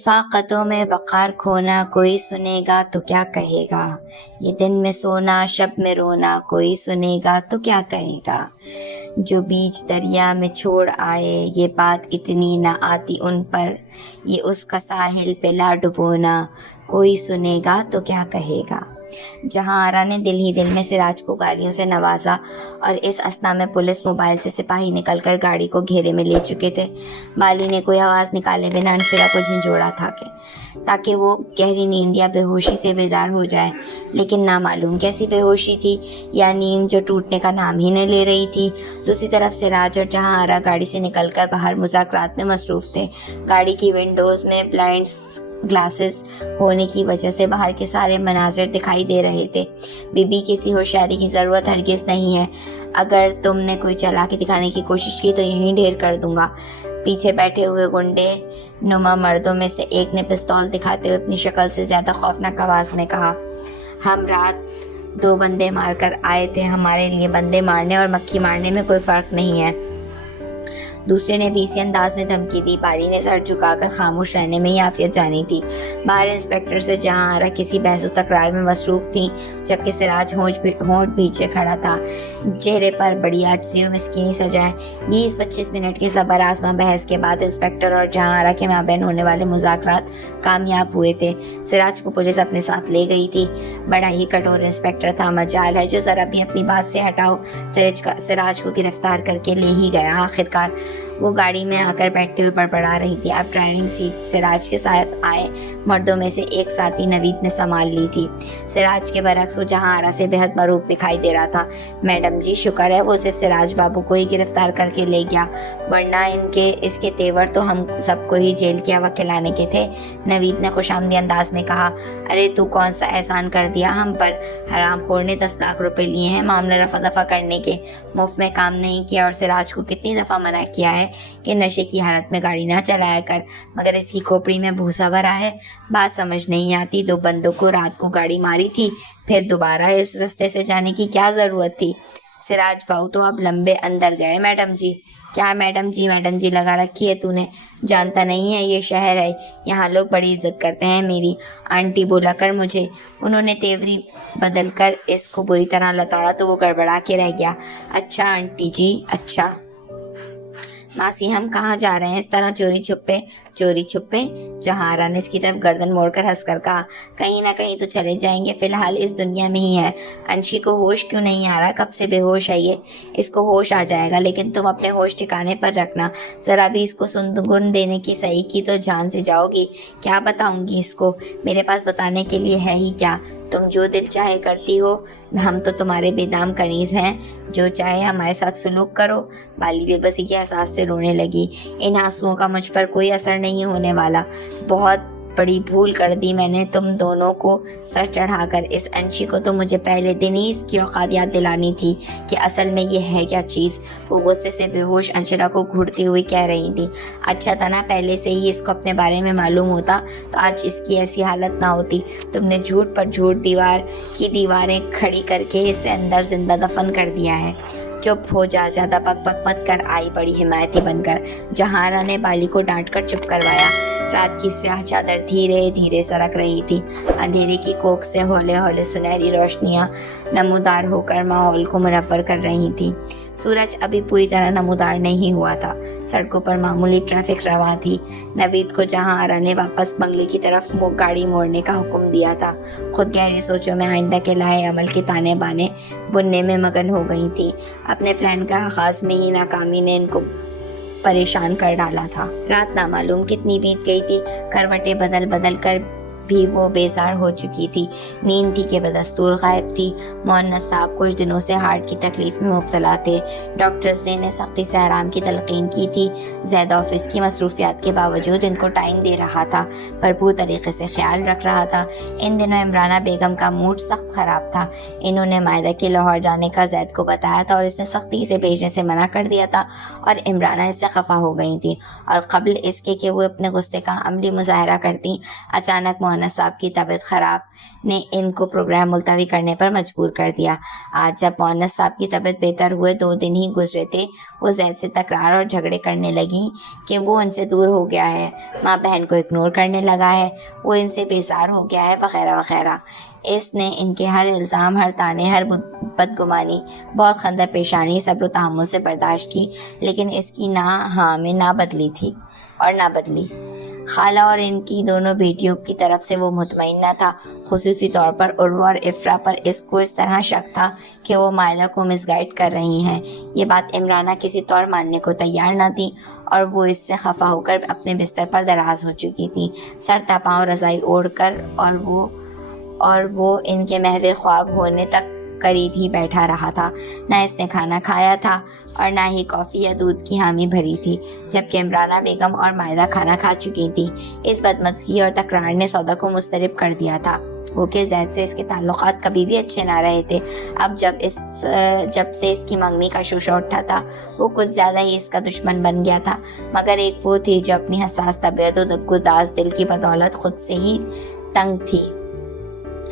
رفاقتوں میں وقار کھونا، کوئی سنے گا تو کیا کہے گا، یہ دن میں سونا شب میں رونا، کوئی سنے گا تو کیا کہے گا، جو بیچ دریا میں چھوڑ آئے یہ بات اتنی نہ آتی ان پر، یہ اس کا ساحل پہ لا ڈبونا، کوئی سنے گا تو کیا کہے گا۔ جہاں آرا نے دل ہی دل میں سراج کو گالیوں سے نوازا اور اس اثنا میں پولیس موبائل سے سپاہی نکل کر گاڑی کو گھیرے میں لے چکے تھے، بالی نے کوئی آواز نکالے بنا انشرا کو جھنجھوڑا تھا تاکہ وہ گہری نیند یا بے ہوشی سے بیدار ہو جائے، لیکن نامعلوم کیسی بے ہوشی تھی یا نیند جو ٹوٹنے کا نام ہی نہ لے رہی تھی۔ دوسری طرف سراج اور جہاں آرا گاڑی سے نکل کر باہر مذاکرات میں مصروف تھے۔ گاڑی کی ونڈوز میں بلائنڈ گلاسز ہونے کی وجہ سے باہر کے سارے مناظر دکھائی دے رہے تھے۔ بی بی کسی ہوشیاری کی ضرورت ہرگز نہیں ہے، اگر تم نے کوئی چالاکی دکھانے کی کوشش کی تو یہیں ڈھیر کر دوں گا، پیچھے بیٹھے ہوئے گنڈے نما مردوں میں سے ایک نے پستول دکھاتے ہوئے اپنی شکل سے زیادہ خوفناک آواز میں کہا۔ ہم رات 2 بندے مار کر آئے تھے، ہمارے لیے بندے مارنے اور مکھی مارنے میں کوئی فرق نہیں ہے۔ دوسرے نے بھی اسی انداز میں دھمکی دی۔ بالی نے سر جھکا کر خاموش رہنے میں ہی عافیت جانی تھی۔ باہر انسپکٹر سے جہاں آرا کسی بحث و تکرار میں مصروف تھیں، جبکہ سراج ہونٹ بھیجے کھڑا تھا، چہرے پر بڑی عاجزی و مسکینی سجائے۔ 20-25 منٹ کے زبر آزما بحث کے بعد انسپکٹر اور جہاں آرا کے مابین ہونے والے مذاکرات کامیاب ہوئے تھے۔ سراج کو پولیس اپنے ساتھ لے گئی تھی۔ بڑا ہی کٹور انسپکٹر تھا، مجال ہے جو ذرا بھی اپنی بات سے ہٹاؤ سراج کو گرفتار کر کے لے ہی گیا۔ آخرکار وہ گاڑی میں آ کر بیٹھتے ہوئے بڑبڑا رہی تھی۔ اب ڈرائیونگ سیٹ سراج کے ساتھ آئے مردوں میں سے ایک ساتھی نوید نے سنبھال لی تھی۔ سراج کے برعکس وہ جہاں آرا سے بہت مروب دکھائی دے رہا تھا۔ میڈم جی، شکر ہے وہ صرف سراج بابو کو ہی گرفتار کر کے لے گیا، ورنہ اس کے تیور تو ہم سب کو ہی جیل کی ہوا کھلانے کے تھے، نوید نے خوش آمدی انداز میں کہا۔ ارے تو کون سا احسان کر دیا ہم پر، حرام خور نے 10 لاکھ روپے لیے ہیں معاملہ رفع دفع کرنے کے، مفت میں کام نہیں کیا، اور سراج کو کتنی دفعہ منع کیا ہے کہ نشے کی حالت میں گاڑی نہ چلایا کر، مگر اس کی کھوپڑی میں بھوسا بھرا ہے۔ بات سمجھ نہیں آتی، 2 بندوں کو رات کو گاڑی ماری تھی، پھر دوبارہ اس رستے سے جانے کی کیا ضرورت تھی؟ سراج بھاؤ تو اب لمبے اندر گئے۔ میڈم جی، کیا میڈم جی لگا رکھی ہے تو نے، جانتا نہیں ہے یہ شہر ہے، یہاں لوگ بڑی عزت کرتے ہیں، میری آنٹی بولا کر مجھے۔ انہوں نے تیوری بدل کر اس کو بری طرح لتاڑا تو وہ گڑبڑا کے رہ گیا۔ اچھا آنٹی جی، اچھا ماسی، ہم کہاں جا رہے ہیں اس طرح چوری چھپے؟ جہاں آرا نے اس کی طرف گردن موڑ کر ہنس کر کہا، کہیں نہ کہیں تو چلے جائیں گے، فی الحال اس دنیا میں ہی ہے۔ انشی کو ہوش کیوں نہیں آ رہا؟ کب سے بے ہوش ہے یہ؟ اس کو ہوش آ جائے گا، لیکن تم اپنے ہوش ٹھکانے پر رکھنا، ذرا بھی اس کو سنگن دینے کی صحیح کی تو جان سے جاؤ گی۔ کیا بتاؤں گی اس کو؟ میرے پاس بتانے کے لیے ہے ہی کیا، تم جو دل چاہے کرتی ہو، ہم تو تمہارے بے دام کنیز ہیں، جو چاہے ہمارے ساتھ سلوک کرو۔ بالی بے بسی کے احساس سے رونے لگی۔ ان آنسوؤں کا مجھ پر کوئی اثر نہیں ہونے والا، بہت بڑی بھول کر دی میں نے تم دونوں کو سر چڑھا کر۔ اس انشی کو تو مجھے پہلے دن ہی اس کی اوقات یاد دلانی تھی کہ اصل میں یہ ہے کیا چیز۔ وہ غصے سے بے ہوش انشرا کو گھڑتی ہوئی کہہ رہی تھی، اچھا تھا نا پہلے سے ہی اس کو اپنے بارے میں معلوم ہوتا تو آج اس کی ایسی حالت نہ ہوتی۔ تم نے جھوٹ پر جھوٹ، دیواریں کھڑی کر کے اسے اندر زندہ دفن کر دیا ہے۔ چپ ہو جا، زیادہ بک بک مت کر، آئی بڑی حمایتی بن کر۔ جہاں آرا نے بالی کو ڈانٹ کر چپ کروایا۔ رات کی سیاہ چادر دھیرے دھیرے سرک رہی تھی، اندھیرے کی کوکھ سے ہولے ہولے سنہری روشنیاں نمودار ہو کر ماحول کو منور کر رہی تھیں۔ سورج ابھی پوری طرح نمودار نہیں ہوا تھا، سڑکوں پر معمولی ٹریفک رواں تھی۔ نوید کو جہاں آرا نے واپس بنگلے کی طرف گاڑی موڑنے کا حکم دیا تھا، خود گہری سوچوں میں آئندہ کے لائے عمل کے تانے بانے بننے میں مگن ہو گئی تھی۔ اپنے پلان کا آغاز میں ہی ناکامی نے ان کو پریشان کر ڈالا تھا۔ رات نامعلوم کتنی بیت گئی تھی، کروٹیں بدل کر بھی وہ بیزار ہو چکی تھی، نیند تھی کہ بدستور غائب تھی۔ مونس صاحب کچھ دنوں سے ہارٹ کی تکلیف میں مبتلا تھے، ڈاکٹرز نے انہیں سختی سے آرام کی تلقین کی تھی۔ زید آفس کی مصروفیات کے باوجود ان کو ٹائم دے رہا تھا، بھرپور طریقے سے خیال رکھ رہا تھا۔ ان دنوں عمرانہ بیگم کا موڈ سخت خراب تھا، انہوں نے مائدہ کے لاہور جانے کا زید کو بتایا تھا اور اس نے سختی سے بھیجنے سے منع کر دیا تھا، اور عمرانہ اس سے خفا ہو گئی تھی، اور قبل اس کے کہ وہ اپنے غصے کا عملی مظاہرہ کرتی، اچانک مونا مونس صاحب کی طبیعت خراب نے ان کو پروگرام ملتوی کرنے پر مجبور کر دیا۔ آج جب مونس صاحب کی طبیعت بہتر ہوئے 2 دن ہی گزرے تھے، وہ زید سے تکرار اور جھگڑے کرنے لگی کہ وہ ان سے دور ہو گیا ہے، ماں بہن کو اگنور کرنے لگا ہے، وہ ان سے بیزار ہو گیا ہے، وغیرہ وغیرہ۔ اس نے ان کے ہر الزام، ہر طعنے، ہر بدگمانی بہت خندہ پیشانی صبر و تحمل سے برداشت کی، لیکن اس کی نہ ہاں میں نہ بدلی تھی اور نہ بدلی۔ خالہ اور ان کی دونوں بیٹیوں کی طرف سے وہ مطمئن نہ تھا، خصوصی طور پر عروہ اور افرا پر اس کو اس طرح شک تھا کہ وہ مائلہ کو مس گائیڈ کر رہی ہیں۔ یہ بات عمرانہ کسی طور ماننے کو تیار نہ تھی اور وہ اس سے خفا ہو کر اپنے بستر پر دراز ہو چکی تھی، سر تاپاؤں رضائی اوڑھ کر، اور وہ ان کے محو خواب ہونے تک قریب ہی بیٹھا رہا تھا۔ نہ اس نے کھانا کھایا تھا اور نہ ہی کافی یا دودھ کی حامی بھری تھی، جبکہ عمرانہ بیگم اور مائلہ کھانا کھا چکی تھی۔ اس بدمزگی اور تکرار نے سودا کو مضطرب کر دیا تھا، وہ کہ زید سے اس کے تعلقات کبھی بھی اچھے نہ رہے تھے۔ اب جب سے اس کی منگنی کا شوشہ اٹھا تھا، وہ کچھ زیادہ ہی اس کا دشمن بن گیا تھا، مگر ایک وہ تھی جو اپنی حساس طبیعت و گداز دل کی بدولت خود سے ہی تنگ تھی۔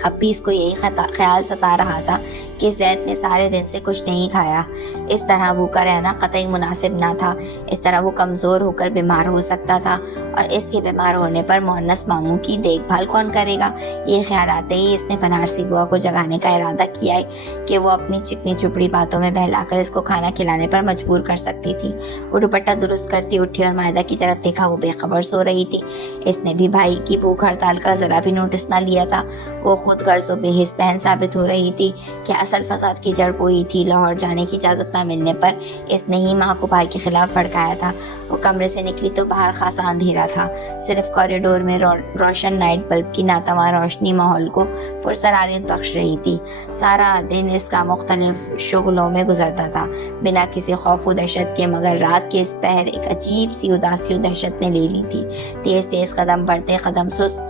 اب بھی اس کو یہی خیال ستا رہا تھا کہ زید نے سارے دن سے کچھ نہیں کھایا۔ اس طرح بھوکا رہنا قطعی مناسب نہ تھا، اس طرح وہ کمزور ہو کر بیمار ہو سکتا تھا، اور اس کے بیمار ہونے پر مونس ماموں کی دیکھ بھال کون کرے گا؟ یہ خیال آتے ہی اس نے بنارسی بوا کو جگانے کا ارادہ کیا ہے کہ وہ اپنی چکنی چپڑی باتوں میں بہلا کر اس کو کھانا کھلانے پر مجبور کر سکتی تھی۔ وہ دوپٹہ درست کرتی اٹھی اور مائدہ کی طرف دیکھا، وہ بے خبر سو رہی تھی۔ اس نے بھی بھائی کی بھوک ہڑتال کا ذرا بھی نوٹس نہ لیا تھا۔ وہ خود غرض و بے حس بہن ثابت ہو رہی تھی کہ اصل فساد کی جڑ وہی تھی۔ لاہور جانے کی اجازت نہ ملنے پر اس نے ہی ماں کو بھائی کے خلاف بھڑکایا تھا۔ وہ کمرے سے نکلی تو باہر خاصا اندھیرا تھا، صرف کوریڈور میں روشن نائٹ بلب کی ناتواں روشنی ماحول کو پرسرارت بخش رہی تھی۔ سارا دن اس کا مختلف شغلوں میں گزرتا تھا، بنا کسی خوف و دہشت کے، مگر رات کے اس پہر ایک عجیب سی اداسی و دہشت نے لے لی تھی۔ تیز تیز قدم بڑھتے قدم سست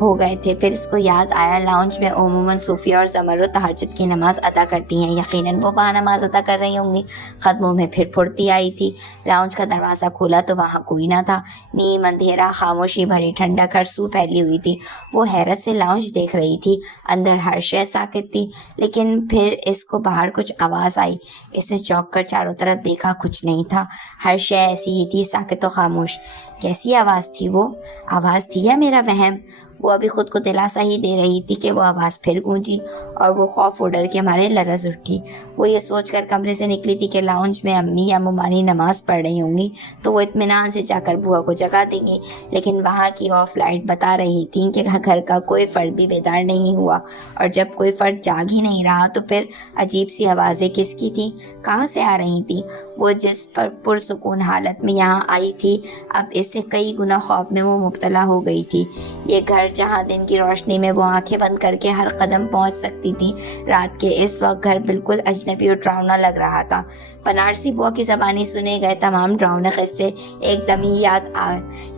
ہو گئے تھے۔ پھر اس کو یاد آیا لاؤنج میں عموماً صوفیہ اور زمرد تہجد کی نماز ادا کرتی ہیں، یقیناً وہ وہاں نماز ادا کر رہی ہوں گی۔ قدموں میں پھر پھرتی آئی تھی۔ لاؤنج کا دروازہ کھولا تو وہاں کوئی نہ تھا، نیم اندھیرا، خاموشی بھری ٹھنڈک ہر سو پھیلی ہوئی تھی۔ وہ حیرت سے لاؤنج دیکھ رہی تھی، اندر ہر شے ساکت تھی، لیکن پھر اس کو باہر کچھ آواز آئی۔ اس نے چونک کر چاروں طرف دیکھا، کچھ نہیں تھا، ہر شے ایسی ہی تھی، ساکت و خاموش۔ کیسی آواز تھی وہ؟ آواز تھی یا میرا وہم؟ وہ ابھی خود کو دلاسا ہی دے رہی تھی کہ وہ آواز پھر گونجی اور وہ خوف و ڈر کے مارے لرز اٹھی۔ وہ یہ سوچ کر کمرے سے نکلی تھی کہ لاؤنج میں امی یا ممانی نماز پڑھ رہی ہوں گی تو وہ اطمینان سے جا کر بوا کو جگا دے گی، لیکن وہاں کی آف لائٹ بتا رہی تھی کہ گھر کا کوئی فرد بھی بیدار نہیں ہوا، اور جب کوئی فرد جاگ ہی نہیں رہا تو پھر عجیب سی آوازیں کس کی تھیں، کہاں سے آ رہی تھیں؟ وہ جس پر پرسکون حالت میں یہاں آئی تھی، اب اس سے کئی گنا خوف میں وہ مبتلا ہو گئی تھی۔ یہ گھر جہاں دن کی روشنی میں وہ آنکھیں بند کر کے ہر قدم پہنچ سکتی تھی، رات کے اس وقت گھر بالکل اجنبی اور ڈراؤنا لگ رہا تھا۔ بنارسی بوا کی زبانی سنے گئے تمام ڈراؤنے قصے ایک دم ہی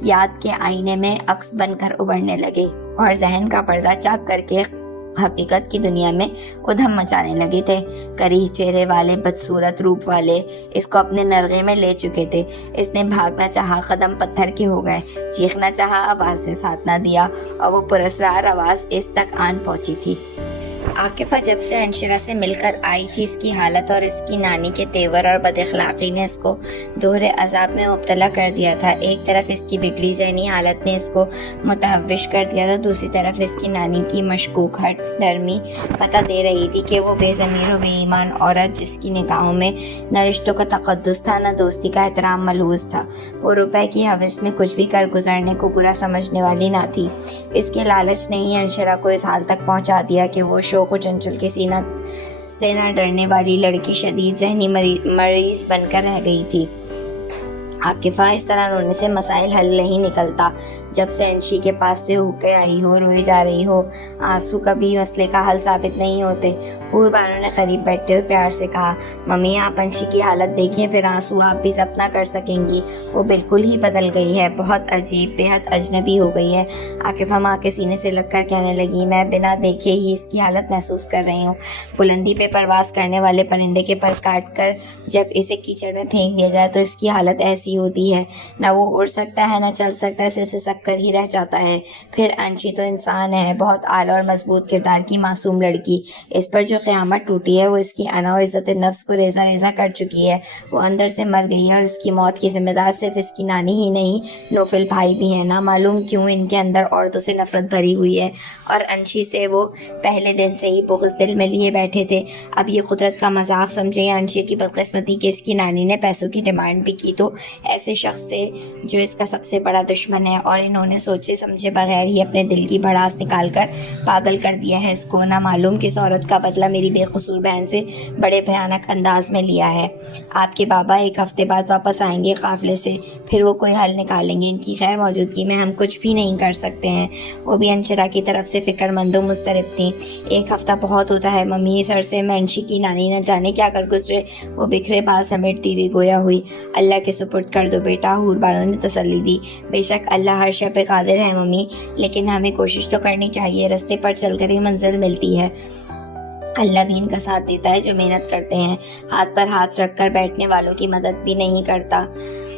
یاد کے آئینے میں عکس بن کر ابھرنے لگے اور ذہن کا پردہ چاک کر کے حقیقت کی دنیا میں ادھم مچانے لگے تھے۔ کریہ چہرے والے، بدصورت روپ والے اس کو اپنے نرغے میں لے چکے تھے۔ اس نے بھاگنا چاہا، قدم پتھر کے ہو گئے، چیخنا چاہا، آواز نے ساتھ نہ دیا، اور وہ پراسرار آواز اس تک آن پہنچی تھی۔ عاقفہ جب سے انشرا سے مل کر آئی تھی، اس کی حالت اور اس کی نانی کے تیور اور بد اخلاقی نے اس کو دوہرے عذاب میں مبتلا کر دیا تھا۔ ایک طرف اس کی بگڑی ذہنی حالت نے اس کو متحوش کر دیا تھا، دوسری طرف اس کی نانی کی مشکوک ہٹ درمی بتا دے رہی تھی کہ وہ بے ضمیر و بے ایمان عورت، جس کی نگاہوں میں نہ رشتوں کا تقدس تھا نہ دوستی کا احترام ملحوظ تھا، وہ روپے کی ہوس میں کچھ بھی کر گزرنے کو برا سمجھنے والی نہ تھی۔ اس کے لالچ نے ہی انشرا کو اس حال تک پہنچا دیا کہ وہ شوق و چنچل کے سینہ سے نہ ڈرنے والی لڑکی شدید ذہنی مریض بن کر رہ گئی تھی۔ عاقفہ اس طرح رونے سے مسائل حل نہیں نکلتا۔ جب سے انشی کے پاس سے ہو کے آئی ہو، روئی جا رہی ہو، آنسو کبھی مسئلے کا حل ثابت نہیں ہوتے۔ پور بانو نے قریب بیٹھتے ہوئے پیار سے کہا، ممی آپ انشی کی حالت دیکھیں، پھر آنسو آپ بھی ضبط نہ کر سکیں گی، وہ بالکل ہی بدل گئی ہے، بہت عجیب، بے حد اجنبی ہو گئی ہے۔ عاقفہ ماں کے سینے سے لگ کر کہنے لگی، میں بنا دیکھے ہی اس کی حالت محسوس کر رہی ہوں۔ بلندی پہ پرواز کرنے والے پرندے کے پر کاٹ کر جب اسے کیچڑ میں پھینک دیا جائے تو اس کی حالت ایسی رہی ہوتی ہے، نہ وہ اڑ سکتا ہے نہ چل سکتا ہے، صرف سسک کر ہی رہ جاتا ہے۔ پھر انشی تو انسان ہے، بہت اعلیٰ اور مضبوط کردار کی معصوم لڑکی، اس پر جو قیامت ٹوٹی ہے وہ اس کی انا و عزت نفس کو ریزہ ریزہ کر چکی ہے، وہ اندر سے مر گئی ہے، اور اس کی موت کی ذمہ دار صرف اس کی نانی ہی نہیں، نوفل بھائی بھی ہیں۔ نہ معلوم کیوں ان کے اندر عورتوں سے نفرت بھری ہوئی ہے، اور انشی سے وہ پہلے دن سے ہی بغض دل میں لیے بیٹھے تھے۔ اب یہ قدرت کا مذاق سمجھے یا انشی کی بدقسمتی کہ اس کی نانی نے پیسوں کی ڈیمانڈ بھی کی تو ایسے شخص سے جو اس کا سب سے بڑا دشمن ہے، اور انہوں نے سوچے سمجھے بغیر ہی اپنے دل کی بھڑاس نکال کر پاگل کر دیا ہے اس کو۔ نہ معلوم کس عورت کا بدلہ میری بے قصور بہن سے بڑے بھیانک انداز میں لیا ہے۔ آپ کے بابا ایک ہفتے بعد واپس آئیں گے قافلے سے، پھر وہ کوئی حل نکالیں گے، ان کی غیر موجودگی میں ہم کچھ بھی نہیں کر سکتے ہیں۔ وہ بھی انشرا کی طرف سے فکر مند و مضطرب تھیں۔ ایک ہفتہ بہت ہوتا ہے ممی، اس عرصے میں انشی کی نانی نہ جانے کیا کر گزرے۔ وہ بکھرے بال سمیٹتی ہوئی گویا ہوئی، اللہ کے سپرد کر دو بیٹا، حور بانو نے تسلی دی۔ بے شک اللہ ہر شے پہ قادر ہے ممی، لیکن ہمیں کوشش تو کرنی چاہیے، رستے پر چل کر ہی منزل ملتی ہے۔ اللہ بھی ان کا ساتھ دیتا ہے جو محنت کرتے ہیں، ہاتھ پر ہاتھ رکھ کر بیٹھنے والوں کی مدد بھی نہیں کرتا۔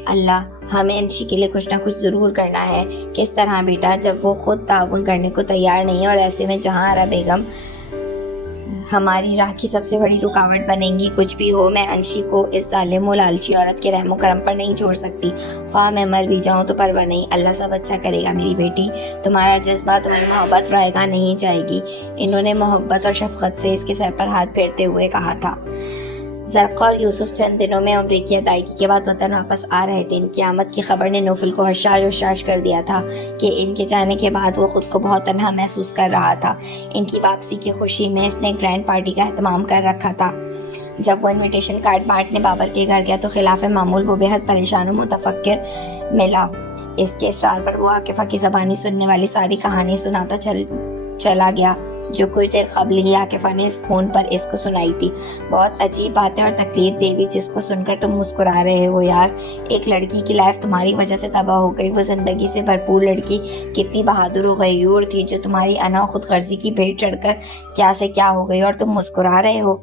اللہ ہمیں انشی کے لیے کچھ نہ کچھ ضرور کرنا ہے۔ کس طرح بیٹا، جب وہ خود تعاون کرنے کو تیار نہیں ہے، اور ایسے میں جہاں آرا بیگم ہماری راہ کی سب سے بڑی رکاوٹ بنیں گی، کچھ بھی ہو میں انشی کو اس ظالم و لالچی عورت کے رحم و کرم پر نہیں چھوڑ سکتی، خواہ میں مر بھی جاؤں تو پرواہ نہیں، اللہ سب اچھا کرے گا میری بیٹی، تمہارا جذبہ، تمہاری محبت رائے گا نہیں جائے گی۔ انہوں نے محبت اور شفقت سے اس کے سر پر ہاتھ پھیرتے ہوئے کہا تھا۔ زرقا اور یوسف چند دنوں میں عمرے کی ادائیگی کے بعد وطن واپس آ رہے تھے۔ ان کی آمد کی خبر نے نوفل کو حشاش کر دیا تھا کہ ان کے جانے کے بعد وہ خود کو بہت تنہا محسوس کر رہا تھا۔ ان کی واپسی کی خوشی میں اس نے ایک گرینڈ پارٹی کا اہتمام کر رکھا تھا۔ جب وہ انویٹیشن کارڈ بانٹنے بابر کے گھر گیا تو خلاف معمول وہ بے حد پریشان و متفکر ملا۔ اس کے اصرار پر وہ عاکفہ کی زبانی سننے والی ساری کہانی سناتا چلا گیا جو کچھ دیر قبل ہی عاکفہ نے اس فون پر اس کو سنائی تھی۔ بہت عجیب باتیں اور تکلیف دے ہوئی جس کو سن کر تم مسکرا رہے ہو یار۔ ایک لڑکی کی لائف تمہاری وجہ سے تباہ ہو گئی، وہ زندگی سے بھرپور لڑکی کتنی بہادر و غیور تھی جو تمہاری انا و خود غرضی کی بھیٹ چڑھ کر کیا سے کیا ہو گئی، اور تم مسکرا رہے ہو۔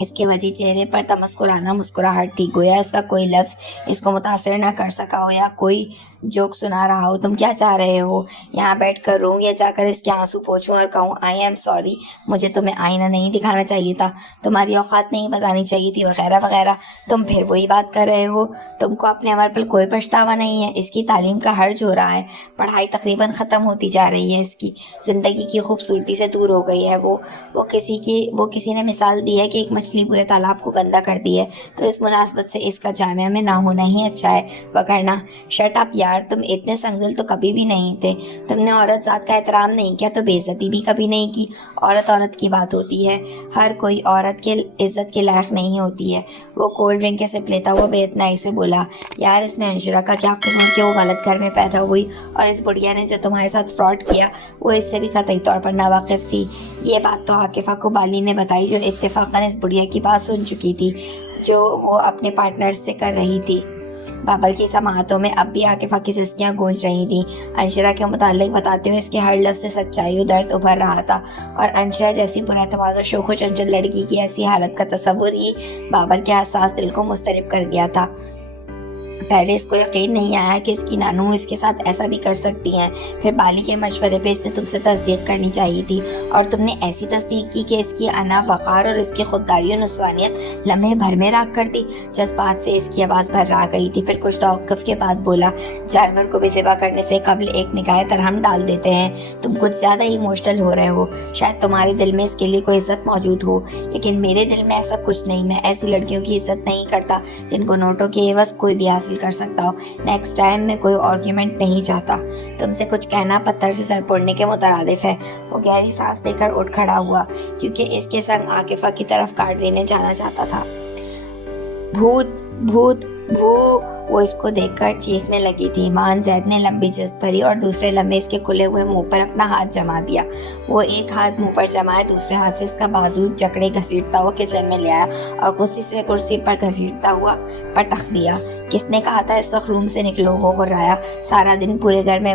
اس کے وجہ چہرے پر تمسخرانہ مسکراہٹ تھی، گویا اس کا کوئی لفظ اس کو متاثر نہ کر سکا ہو یا کوئی جوک سنا رہا ہو۔ تم کیا چاہ رہے ہو؟ یہاں بیٹھ کر روؤں یا جا کر اس کے آنسو پوچھوں اور کہوں آئی ایم سوری، مجھے تمہیں آئینہ نہیں دکھانا چاہیے تھا، تمہاری اوقات نہیں بتانی چاہیے تھی، وغیرہ وغیرہ۔ تم پھر وہی بات کر رہے ہو، تم کو اپنے عمل پر کوئی پچھتاوا نہیں ہے۔ اس کی تعلیم کا حرج ہو رہا ہے، پڑھائی تقریباً ختم ہوتی جا رہی ہے، اس کی زندگی کی خوبصورتی سے دور ہو گئی ہے۔ وہ کسی نے مثال دی ہے کہ ایک مچھلی پورے تالاب کو گندا کر دی ہے، تو اس مناسبت سے اس کا جامعہ میں نہ ہونا ہی اچھا ہے، وگرنہ شٹ اپ یار، تم اتنے سنگدل تو کبھی بھی نہیں تھے۔ تم نے عورت ذات کا احترام نہیں کیا تو بے عزتی بھی کبھی نہیں کی۔ عورت کی بات ہوتی ہے، ہر کوئی عورت کے عزت کے لائق نہیں ہوتی ہے۔ وہ کولڈ ڈرنک کے سپ لیتا ہوا بے اتنائی سے بولا، یار اس میں انشرا کا کیا قصور کہ وہ غلط گھر میں پیدا ہوئی، اور اس بڑھیا نے جو تمہارے ساتھ فراڈ کیا وہ اس سے بھی قطعی طور پر ناواقف تھی۔ یہ بات تو عاکفہ کو بالی نے بتائی جو اتفاقاً اس بڑھیا کی بات سن چکی تھی جو وہ اپنے پارٹنر سے کر رہی تھی۔ بابر کی سماعتوں میں اب بھی عاکفہ کی سسکیاں گونج رہی تھیں۔ انشرا کے متعلق بتاتے ہوئے اس کے ہر لفظ سے سچائی و درد ابھر رہا تھا، اور انشرا جیسی پر اعتماد اور شوخ و چنچل لڑکی کی ایسی حالت کا تصور ہی بابر کے حساس دل کو مضطرب کر گیا تھا۔ پہلے اس کو یقین نہیں آیا کہ اس کی نانو اس کے ساتھ ایسا بھی کر سکتی ہیں، پھر بالی کے مشورے پہ اس نے تم سے تصدیق کرنی چاہیے تھی، اور تم نے ایسی تصدیق کی کہ اس کی انا وقار اور اس کی خودداری و نسوانیت لمحے بھر میں راکھ کر دی۔ جذبات سے اس کی آواز بھر آ گئی تھی، پھر کچھ توقف کے بعد بولا، جانور کو بھی ذبح کرنے سے قبل ایک نگاہ ترحم ڈال دیتے ہیں، تم کچھ زیادہ ہی ایموشنل ہو رہے ہو، شاید تمہارے دل میں اس کے لیے کوئی عزت موجود ہو، لیکن میرے دل میں ایسا کچھ نہیں، میں ایسی لڑکیوں کی عزت نہیں کرتا جن کو نوٹوں کے عوض کوئی بھی حاصل کر سکتا ہو۔ نیکسٹ ٹائم میں کوئی آرگیومنٹ نہیں چاہتا، تم سے کچھ کہنا پتھر سے سر پھوڑنے کے مترادف ہے۔ وہ گہری سانس لے کر اٹھ کھڑا ہوا کیونکہ اس کے سنگ عاکفہ کی طرف کارڈ لینے جانا چاہتا تھا۔ بھوت بھوت بھو، وہ اس کو دیکھ کر چیخنے لگی تھی۔ مان زید نے لمبی جست بھری اور دوسرے لمحے اس کے کھلے ہوئے منہ پر اپنا ہاتھ جما دیا۔ وہ ایک ہاتھ منہ پر جمائے، دوسرے ہاتھ سے اس کا بازو جکڑے گھسیٹتا ہوا کچن میں لے آیا اور غصے سے کرسی پر گھسیٹتا ہوا پٹخ دیا۔ کس نے کہا تھا اس وقت روم سے نکلو؟ وہ غرایا، سارا دن پورے گھر میں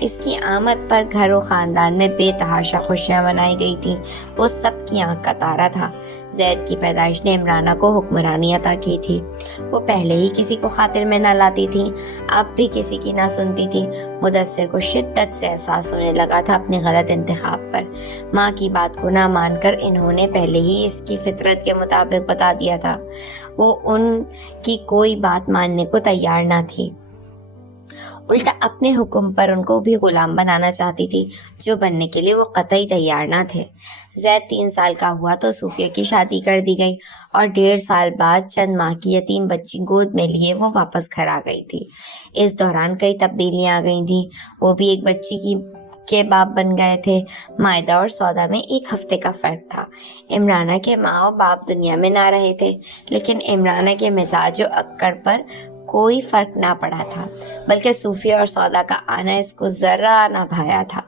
اس کی آمد پر گھر و خاندان میں بے تحاشا خوشیاں منائی گئی تھیں۔ وہ سب کی آنکھ کا تارا تھا۔ زید کی پیدائش نے عمرانہ کو حکمرانی عطا کی تھی۔ وہ پہلے ہی کسی کو خاطر میں نہ لاتی تھی، اب بھی کسی کی نہ سنتی تھی۔ مدثر کو شدت سے احساس ہونے لگا تھا اپنے غلط انتخاب پر۔ ماں کی بات کو نہ مان کر انہوں نے پہلے ہی اس کی فطرت کے مطابق بتا دیا تھا۔ وہ ان کی کوئی بات ماننے کو تیار نہ تھی، الٹا اپنے حکم پر ان کو بھی غلام بنانا چاہتی تھی، جو بننے کے لیے وہ قطعی تیار نہ تھے۔ زید 3 سال کا ہوا تو صوفیہ کی شادی کر دی گئی اور 1.5 سال بعد چند ماہ کی یتیم بچی گود میں لیے وہ واپس گھر آ گئی تھی۔ اس دوران کئی تبدیلیاں آ گئی تھیں۔ وہ بھی ایک بچی کے باپ بن گئے تھے۔ مائدہ اور سودا میں 1 ہفتے کا فرق تھا۔ عمرانہ کے ماں اور باپ دنیا میں نہ رہے تھے، لیکن عمرانہ کے مزاج و عقل پر کوئی فرق نہ پڑا تھا، بلکہ صوفیہ اور سودا کا آنا اس کو ذرا نہ بھایا تھا۔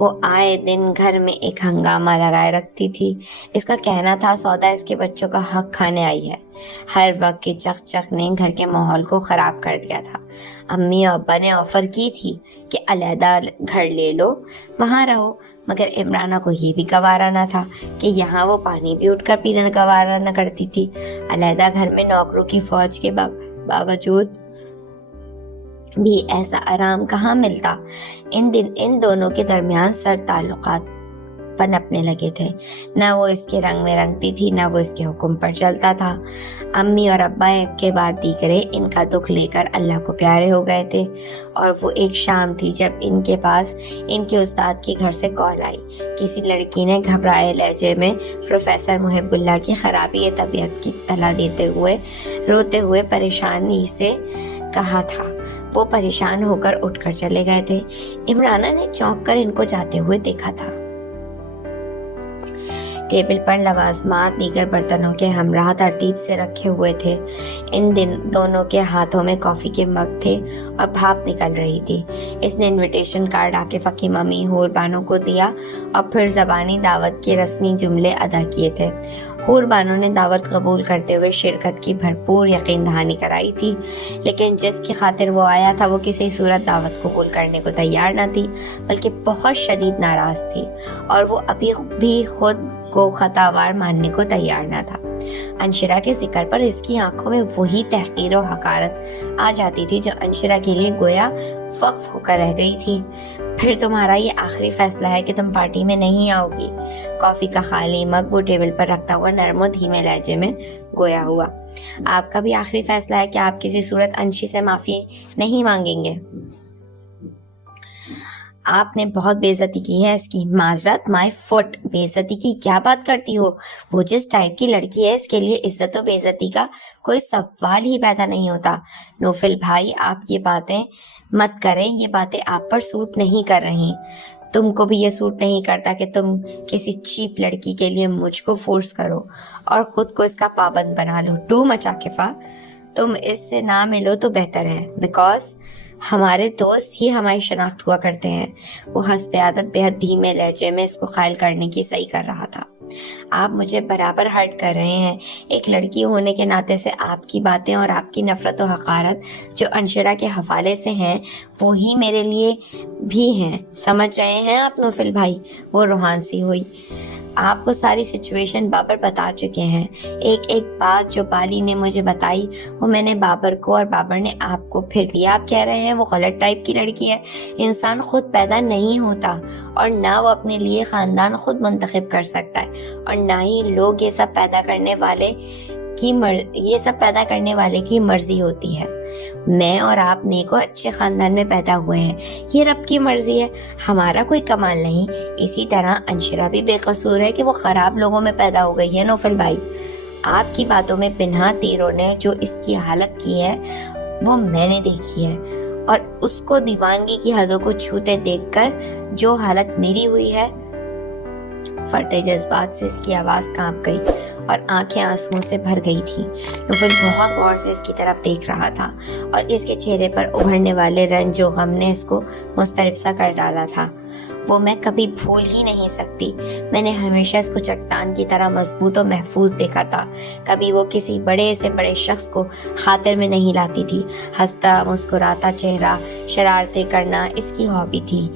وہ آئے دن گھر میں ایک ہنگامہ لگائے رکھتی تھی۔ اس کا کہنا تھا سودا اس کے بچوں کا حق کھانے آئی ہے۔ ہر وقت کی چک چک نے گھر کے ماحول کو خراب کر دیا تھا۔ امی اور ابا نے آفر کی تھی کہ علیحدہ گھر لے لو، وہاں رہو، مگر عمرانہ کو یہ بھی گوارا نہ تھا کہ یہاں وہ پانی بھی اٹھ کر پینا گوارا نہ کرتی تھی۔ علیحدہ گھر میں نوکروں کی فوج کے باوجود بھی ایسا آرام کہاں ملتا۔ ان دونوں کے درمیان سرد تعلقات پنپنے لگے تھے۔ نہ وہ اس کے رنگ میں رنگتی تھی، نہ وہ اس کے حکم پر چلتا تھا۔ امی اور ابا ایک کے بعد دیگرے ان کا دکھ لے کر اللہ کو پیارے ہو گئے تھے، اور وہ ایک شام تھی جب ان کے پاس ان کے استاد کے گھر سے کال آئی۔ کسی لڑکی نے گھبرائے لہجے میں پروفیسر محب اللہ کی خرابی طبیعت کی اطلاع دیتے ہوئے روتے ہوئے پریشانی سے کہا تھا۔ وہ پریشان ہو کر اٹھ کر چلے گئے تھے۔ عمرانہ نے چونک کر ان کو جاتے ہوئے دیکھا تھا۔ ٹیبل پر لوازمات دیگر برتنوں کے ہمراہ ترتیب سے رکھے ہوئے تھے۔ ان دونوں کے ہاتھوں میں کافی کے مگ تھے اور بھاپ نکل رہی تھی۔ اس نے انویٹیشن کارڈ عاقف حکیم امی حور بانو کو دیا اور پھر زبانی دعوت کے رسمی جملے ادا کیے تھے۔ حور بانو نے دعوت قبول کرتے ہوئے شرکت کی بھرپور یقین دہانی کرائی تھی، لیکن جس کی خاطر وہ آیا تھا وہ کسی صورت دعوت قبول کرنے کو تیار نہ تھی، بلکہ بہت شدید ناراض تھی، اور وہ ابھی بھی خود کو خطاوار ماننے کو تیار نہ تھا۔ انشرہ کے ذکر پر اس کی آنکھوں میں وہی تحقیر و حقارت آ جاتی تھی جو انشرہ کے لیے گویا وقف ہو کر رہ گئی تھی۔ پھر تمہارا یہ آخری فیصلہ ہے کہ تم پارٹی میں نہیں آؤ گی؟ کافی کا خالی مگ وہ ٹیبل پر رکھتا ہوا نرم و دھیمے لہجے میں گویا ہوا۔ آپ کا بھی آخری فیصلہ ہے کہ آپ کسی صورت انشی سے معافی نہیں مانگیں گے؟ آپ نے بہت بے عزتی کی ہے اس کی۔ معذرت مائی فٹ، بے عزتی کی کیا بات کرتی ہو؟ وہ جس ٹائپ کی لڑکی ہے اس کے لیے عزت و بے عزتی کا کوئی سوال ہی پیدا نہیں ہوتا۔ نوفل بھائی، آپ یہ باتیں مت کریں، یہ باتیں آپ پر سوٹ نہیں کر رہی۔ تم کو بھی یہ سوٹ نہیں کرتا کہ تم کسی چیپ لڑکی کے لیے مجھ کو فورس کرو اور خود کو اس کا پابند بنا لو۔ ٹو مچ عاقفہ، تم اس سے نہ ملو تو بہتر ہے، بیکاز ہمارے دوست ہی ہماری شناخت ہوا کرتے ہیں۔ وہ حسب عادت بے حد دھیمے لہجے میں اس کو قائل کرنے کی صحیح کر رہا تھا۔ آپ مجھے برابر ہرٹ کر رہے ہیں۔ ایک لڑکی ہونے کے ناطے سے آپ کی باتیں اور آپ کی نفرت و حقارت جو انشرہ کے حوالے سے ہیں وہی میرے لیے بھی ہیں، سمجھ رہے ہیں آپ نوفل بھائی؟ وہ روحان سی ہوئی۔ آپ کو ساری سچویشن بابر بتا چکے ہیں۔ ایک بات جو بالی نے مجھے بتائی وہ میں نے بابر کو اور بابر نے آپ کو، پھر بھی آپ کہہ رہے ہیں وہ غلط ٹائپ کی لڑکی ہے۔ انسان خود پیدا نہیں ہوتا اور نہ وہ اپنے لیے خاندان خود منتخب کر سکتا ہے، اور نہ ہی لوگ یہ سب پیدا کرنے والے کی مرضی ہوتی ہے۔ میں اور آپ نیک و اچھے خاندان میں پیدا ہوئے ہیں، یہ رب کی مرضی ہے، ہمارا کوئی کمال نہیں۔ اسی طرح انشرہ بھی بے قصور ہے کہ وہ خراب لوگوں میں پیدا ہو گئی ہے۔ نوفل بھائی، آپ کی باتوں میں پنہاں تیروں نے جو اس کی حالت کی ہے وہ میں نے دیکھی ہے، اور اس کو دیوانگی کی حدوں کو چھوتے دیکھ کر جو حالت میری ہوئی ہے۔ فرتے جذبات سے اس کی آواز کانپ گئی اور آنکھیں آنسوؤں سے بھر گئی تھی۔ نوفل بہت غور سے اس کی طرف دیکھ رہا تھا، اور اس کے چہرے پر ابھرنے والے رنج و غم نے اس کو مضطرب سا کر ڈالا تھا۔ وہ میں کبھی بھول ہی نہیں سکتی۔ میں نے ہمیشہ اس کو چٹان کی طرح مضبوط و محفوظ دیکھا تھا۔ کبھی وہ کسی بڑے سے بڑے شخص کو خاطر میں نہیں لاتی تھی۔ ہنستا مسکراتا چہرہ، شرارتیں کرنا اس کی ہابی تھی۔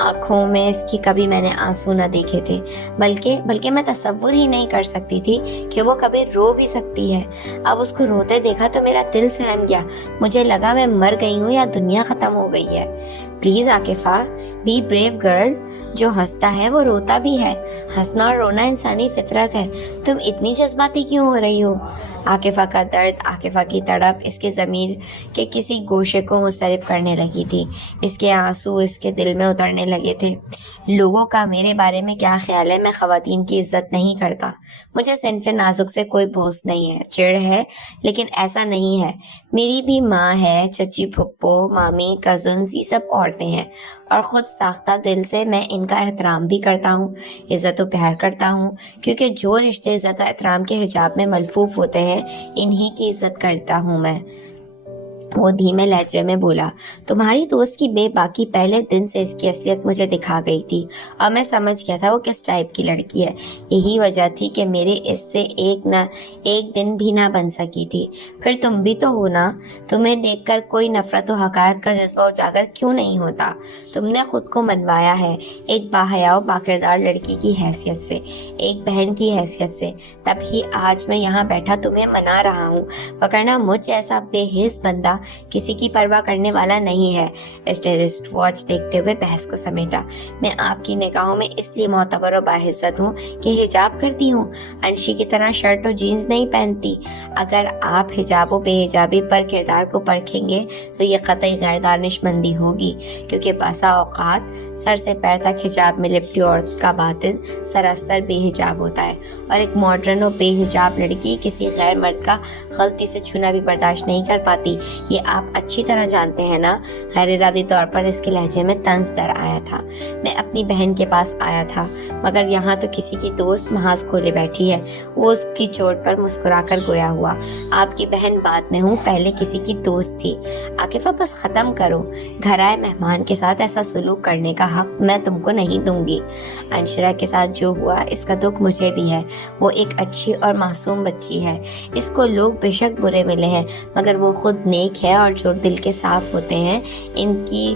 آنکھوں میں اس کی کبھی میں نے آنسو نہ دیکھے تھے، بلکہ میں تصور ہی نہیں کر سکتی تھی کہ وہ کبھی رو بھی سکتی ہے۔ اب اس کو روتے دیکھا تو میرا دل سہم گیا۔ مجھے لگا میں مر گئی ہوں یا دنیا ختم ہو گئی ہے۔ پلیز عاقفہ، بی بریو گرل، جو ہنستا ہے وہ روتا بھی ہے۔ ہنسنا اور رونا انسانی فطرت ہے۔ تم اتنی جذباتی کیوں ہو رہی ہو؟ عاقفہ کا درد، عاقفہ کی تڑپ اس کے ضمیر کے کسی گوشے کو مضطرب کرنے لگی تھی۔ اس کے آنسو اس کے دل میں اترنے لگے تھے۔ لوگوں کا میرے بارے میں کیا خیال ہے؟ میں خواتین کی عزت نہیں کرتا۔ مجھے صنف نازک سے کوئی بغض نہیں ہے، چڑ ہے، لیکن ایسا نہیں ہے۔ میری بھی ماں ہے، چچی، پھپھو، مامی، کزنز، یہ سب عورتیں ہیں، اور خود ساختہ دل سے میں ان کا احترام بھی کرتا ہوں، عزت و پیار کرتا ہوں، کیونکہ جو رشتے عزت و احترام کے حجاب میں ملفوف ہوتے ہیں انہی کی عزت کرتا ہوں میں۔ وہ دھیمے لہجے میں بولا، تمہاری دوست کی بے باکی پہلے دن سے اس کی اصلیت مجھے دکھا گئی تھی، اور میں سمجھ گیا تھا وہ کس ٹائپ کی لڑکی ہے۔ یہی وجہ تھی کہ میرے اس سے ایک دن بھی نہ بن سکی تھی۔ پھر تم بھی تو ہو نا، تمہیں دیکھ کر کوئی نفرت و حقارت کا جذبہ اجاگر کیوں نہیں ہوتا؟ تم نے خود کو منوایا ہے ایک باحیا و باکردار لڑکی کی حیثیت سے، ایک بہن کی حیثیت سے، تب ہی آج میں یہاں بیٹھا تمہیں منا رہا ہوں، وگرنہ مجھ جیسا بے حس بندہ کسی کی پرواہ کرنے والا نہیں ہے۔ اسٹیرسٹ واچ دیکھتے ہوئے بحث کو سمیٹا، میں آپ کی نگاہوں میں اس لیے معتبر و باعزت ہوں کہ حجاب کرتی ہوں، انشی کی طرح شرٹ اور جینز نہیں پہنتی۔ اگر آپ حجاب و بے حجابی پر کردار کو پرکھیں گے تو یہ قطعی غیر دانش مندی ہوگی، کیونکہ بسا اوقات سر سے پیر تک حجاب میں لپٹی عورت کا باطن سراسر بے حجاب ہوتا ہے، اور ایک ماڈرن و بے حجاب لڑکی کسی غیر مرد کا غلطی سے چھونا بھی برداشت نہیں کر پاتی۔ یہ آپ اچھی طرح جانتے ہیں نا۔ غیر ارادی طور پر اس کے لہجے میں طنز در آیا تھا۔ میں اپنی بہن کے پاس آیا تھا، مگر یہاں تو کسی کی دوست محاذ کھولے بیٹھی ہے۔ وہ اس کی چوٹ پر مسکرا کر گویا ہوا، آپ کی بہن بعد میں ہوں، پہلے کسی کی دوست تھی۔ عاقفہ بس ختم کرو، گھر آئے مہمان کے ساتھ ایسا سلوک کرنے کا حق میں تم کو نہیں دوں گی۔ انشرا کے ساتھ جو ہوا اس کا دکھ مجھے بھی ہے۔ وہ ایک اچھی اور معصوم بچی ہے۔ اس کو لوگ بے شک برے ملے ہیں، مگر وہ خود نیک ہے، اور جو دل کے صاف ہوتے ہیں ان کی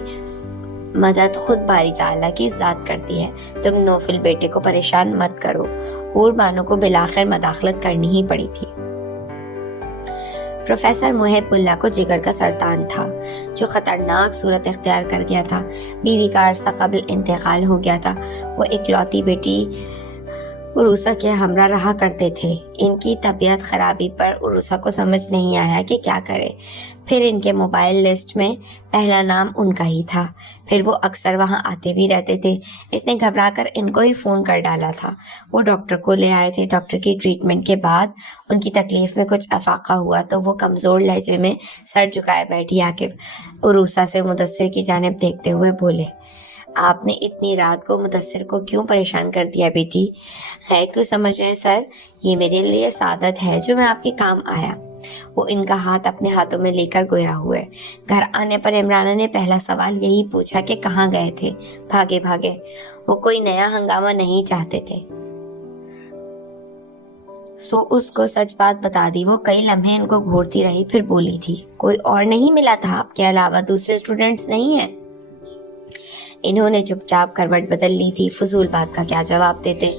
مدد خود باری تعالیٰ کی ذات کرتی ہے۔ تم نوفل بیٹے کو پریشان مت کرو۔ اور بانو کو بالآخر مداخلت کرنی ہی پڑی تھی۔ پروفیسر محب اللہ کو جگر کا سرطان تھا جو خطرناک صورت اختیار کر گیا تھا۔ بیوی کا عرصہ قبل انتقال ہو گیا تھا۔ وہ اکلوتی بیٹی عروسہ کے ہمراہ رہا کرتے تھے۔ ان کی طبیعت خرابی پر عروسہ کو سمجھ نہیں آیا کہ کیا کرے۔ پھر ان کے موبائل لسٹ میں پہلا نام ان کا ہی تھا۔ پھر وہ اکثر وہاں آتے بھی رہتے تھے۔ اس نے گھبرا کر ان کو ہی فون کر ڈالا تھا۔ وہ ڈاکٹر کو لے آئے تھے۔ ڈاکٹر کی ٹریٹمنٹ کے بعد ان کی تکلیف میں کچھ افاقہ ہوا تو وہ کمزور لہجے میں سر جھکائے بیٹھی عاقف عروسہ سے مدثر کی جانب دیکھتے ہوئے بولے، آپ نے اتنی رات کو مدثر کو کیوں پریشان کر دیا بیٹی؟ خیر کیوں سمجھ رہے ہیں سر؟ یہ میرے لیے سعادت ہے جو میں آپ کے کام آیا۔ وہ ان کا ہاتھ اپنے ہاتھوں میں لے کر گویا ہوئے۔ گھر آنے پر عمرانہ نے پہلا سوال یہی پوچھا کہ کہاں گئے تھے؟ بھاگے۔ وہ کوئی نیا ہنگامہ نہیں چاہتے تھے، سو اس کو سچ بات بتا دی۔ وہ کئی لمحے ان کو گھورتی رہی، پھر بولی تھی، کوئی اور نہیں ملا تھا آپ کے علاوہ؟ دوسرے اسٹوڈنٹس نہیں ہیں؟ انہوں نے چپ چاپ کروٹ بدل لی تھی۔ فضول بات کا کیا جواب دیتے؟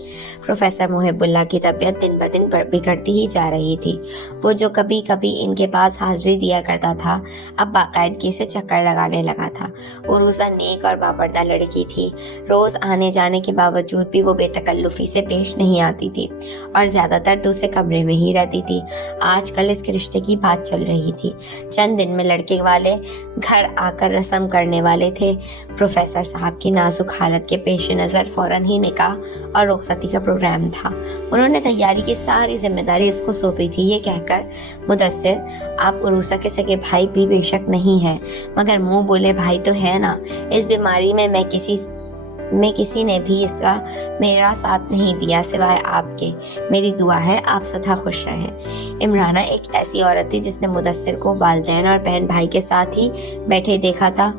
پروفیسر محب اللہ کی طبیعت دن بدن بگڑتی ہی جا رہی تھی۔ وہ جو کبھی کبھی ان کے پاس حاضری دیا کرتا تھا اب باقاعدگی سے چکر لگانے لگا تھا۔ عروسہ نیک اور باپردہ لڑکی تھی۔ روز آنے جانے کے باوجود بھی وہ بے تکلفی سے پیش نہیں آتی تھی اور زیادہ تر دوسرے کمرے میں ہی رہتی تھی۔ آج کل اس کے رشتے کی بات چل رہی تھی۔ چند دن میں لڑکے والے گھر آ کر رسم کرنے والے تھے۔ پروفیسر صاحب کی نازک حالت کے پیش نظر فوراً ہی نکاح اور رخصتی کا پروگرام تھا۔ انہوں نے تیاری کی ساری ذمہ داری اس کو سونپی تھی، یہ کہہ کر، مدثر آپ عروسہ کے سگے بھائی بھی بے شک نہیں ہیں، مگر منہ بولے بھائی تو ہے نا۔ اس بیماری میں کسی نے بھی اس کا میرا ساتھ نہیں دیا سوائے آپ کے۔ میری دعا ہے آپ سدا خوش رہیں۔ عمرانہ ایک ایسی عورت تھی جس نے مدثر کو والدین اور بہن بھائی کے ساتھ ہی بیٹھے دیکھا تھا۔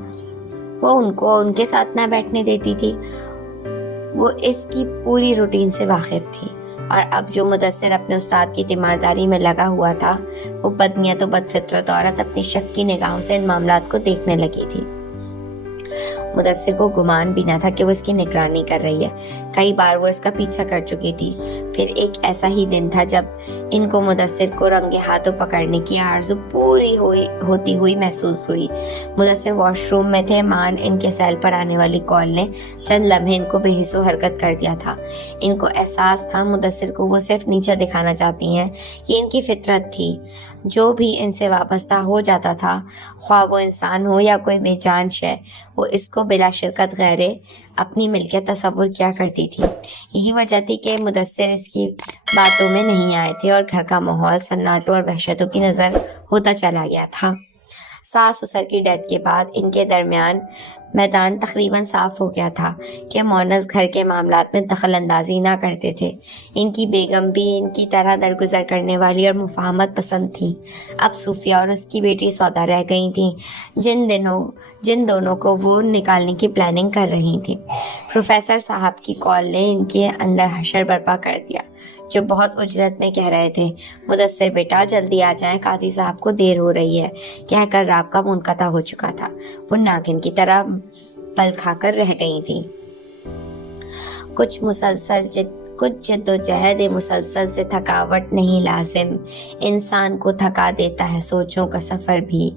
وہ ان کو ان کے ساتھ نہ بیٹھنے دیتی تھی۔ وہ اس کی پوری روٹین سے واقف تھی، اور اب جو مدثر اپنے استاد کی تیمارداری میں لگا ہوا تھا، وہ بدنیت و بدفطرت عورت اپنی شک کی نگاہوں سے ان معاملات کو دیکھنے لگی تھی۔ مدثر کو گمان بھی نہ تھا کہ وہ اس کی نگرانی کر رہی ہے، کئی بار وہ اس کا پیچھا کر چکی تھی۔ پھر ایک ایسا ہی دن تھا جب ان کو مدثر کو رنگے ہاتھوں پکڑنے کی آرزو پوری ہوتی ہوئی محسوس ہوئی۔ مدثر واش روم میں تھے، مان ان کے سیل پر آنے والی کال نے چند لمحے ان کو بے حس و حرکت کر دیا تھا۔ ان کو احساس تھا مدثر کو وہ صرف نیچا دکھانا چاہتی ہیں، یہ ان کی فطرت تھی۔ جو بھی ان سے وابستہ ہو جاتا تھا، خواہ وہ انسان ہو یا کوئی بے جان شے، وہ اس کو بلا شرکت غیرے اپنی ملکیت تصور کیا کرتی تھی۔ یہی وجہ تھی کہ مدثر اس کی باتوں میں نہیں آئے تھے اور گھر کا ماحول سناٹوں اور وحشتوں کی نظر ہوتا چلا گیا تھا۔ ساس سسر کی ڈیتھ کے بعد ان کے درمیان میدان تقریباً صاف ہو گیا تھا کہ مونس گھر کے معاملات میں دخل اندازی نہ کرتے تھے۔ ان کی بیگم بھی ان کی طرح درگزر کرنے والی اور مفاہمت پسند تھی۔ اب صوفیہ اور اس کی بیٹی سودا رہ گئی تھیں، جن دونوں کو وہ نکالنے کی پلاننگ کر رہی تھی۔ پروفیسر صاحب کی کال نے ان کے اندر حشر برپا کر دیا، جو بہت اجلت میں کہہ رہے تھے، مدثر بیٹا جلدی آ جائیں، قاضی صاحب کو دیر ہو رہی ہے، کہہ کر رابطہ منقطع ہو چکا تھا۔ وہ ناگن کی طرح پل کھا کر رہ گئی تھی۔ کچھ جد و جہد مسلسل سے تھکاوٹ نہیں لازم، انسان کو تھکا دیتا ہے سوچوں کا سفر بھی۔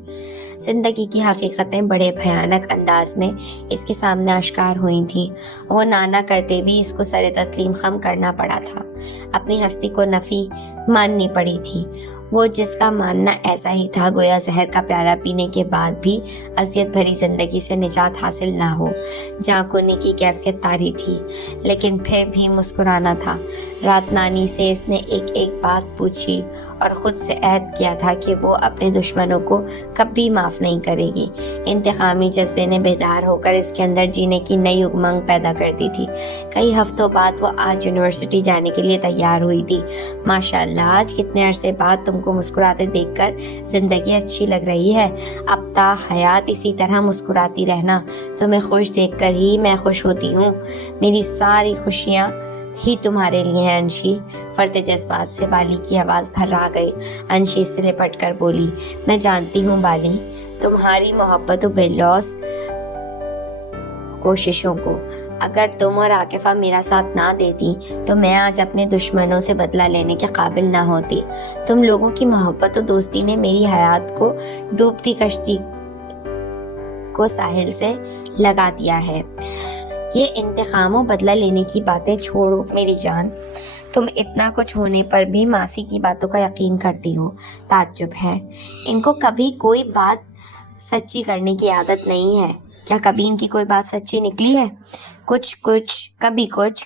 زندگی کی حقیقتیں بڑے بھیانک انداز میں اس کے سامنے آشکار ہوئی تھیں۔ وہ نانا کرتے بھی اس کو سر تسلیم خم کرنا پڑا تھا، اپنی ہستی کو نفی ماننی پڑی تھی۔ وہ جس کا ماننا ایسا ہی تھا گویا زہر کا پیالہ پینے کے بعد بھی اذیت بھری زندگی سے نجات حاصل نہ ہو۔ جاں کنی کی کیفیت طاری تھی، لیکن پھر بھی مسکرانا تھا۔ رات نانی سے اس نے ایک بات پوچھی اور خود سے عہد کیا تھا کہ وہ اپنے دشمنوں کو کبھی معاف نہیں کرے گی۔ انتقامی جذبے نے بیدار ہو کر اس کے اندر جینے کی نئی امنگ پیدا کر دی تھی۔ کئی ہفتوں بعد وہ آج یونیورسٹی جانے کے لیے تیار ہوئی تھی۔ ماشاءاللہ، آج کتنے عرصے بعد تم کو مسکراتے دیکھ کر زندگی اچھی لگ رہی ہے۔ اب تا حیات اسی طرح مسکراتی رہنا، تمہیں خوش دیکھ کر ہی میں خوش ہوتی ہوں۔ میری ساری خوشیاں ہی تمہارے لیے ہیں انشی۔ فرط جذبات سے بالی کی آواز بھرا گئی۔ انشی سے لپٹ کر بولی، میں جانتی ہوں بالی، تمہاری محبت و بے لوث کوششوں کو۔ اگر تم اور عاکفہ میرا ساتھ نہ دیتی تو میں آج اپنے دشمنوں سے بدلہ لینے کے قابل نہ ہوتی۔ تم لوگوں کی محبت و دوستی نے میری حیات کو ڈوبتی کشتی کو ساحل سے لگا دیا ہے۔ یہ انتقام و بدلہ لینے کی باتیں چھوڑو میری جان، تم اتنا کچھ ہونے پر بھی ماسی کی باتوں کا یقین کرتی ہو، تعجب ہے۔ ان کو کبھی کوئی بات سچی کرنے کی عادت نہیں ہے۔ کیا کبھی ان کی کوئی بات سچی نکلی ہے؟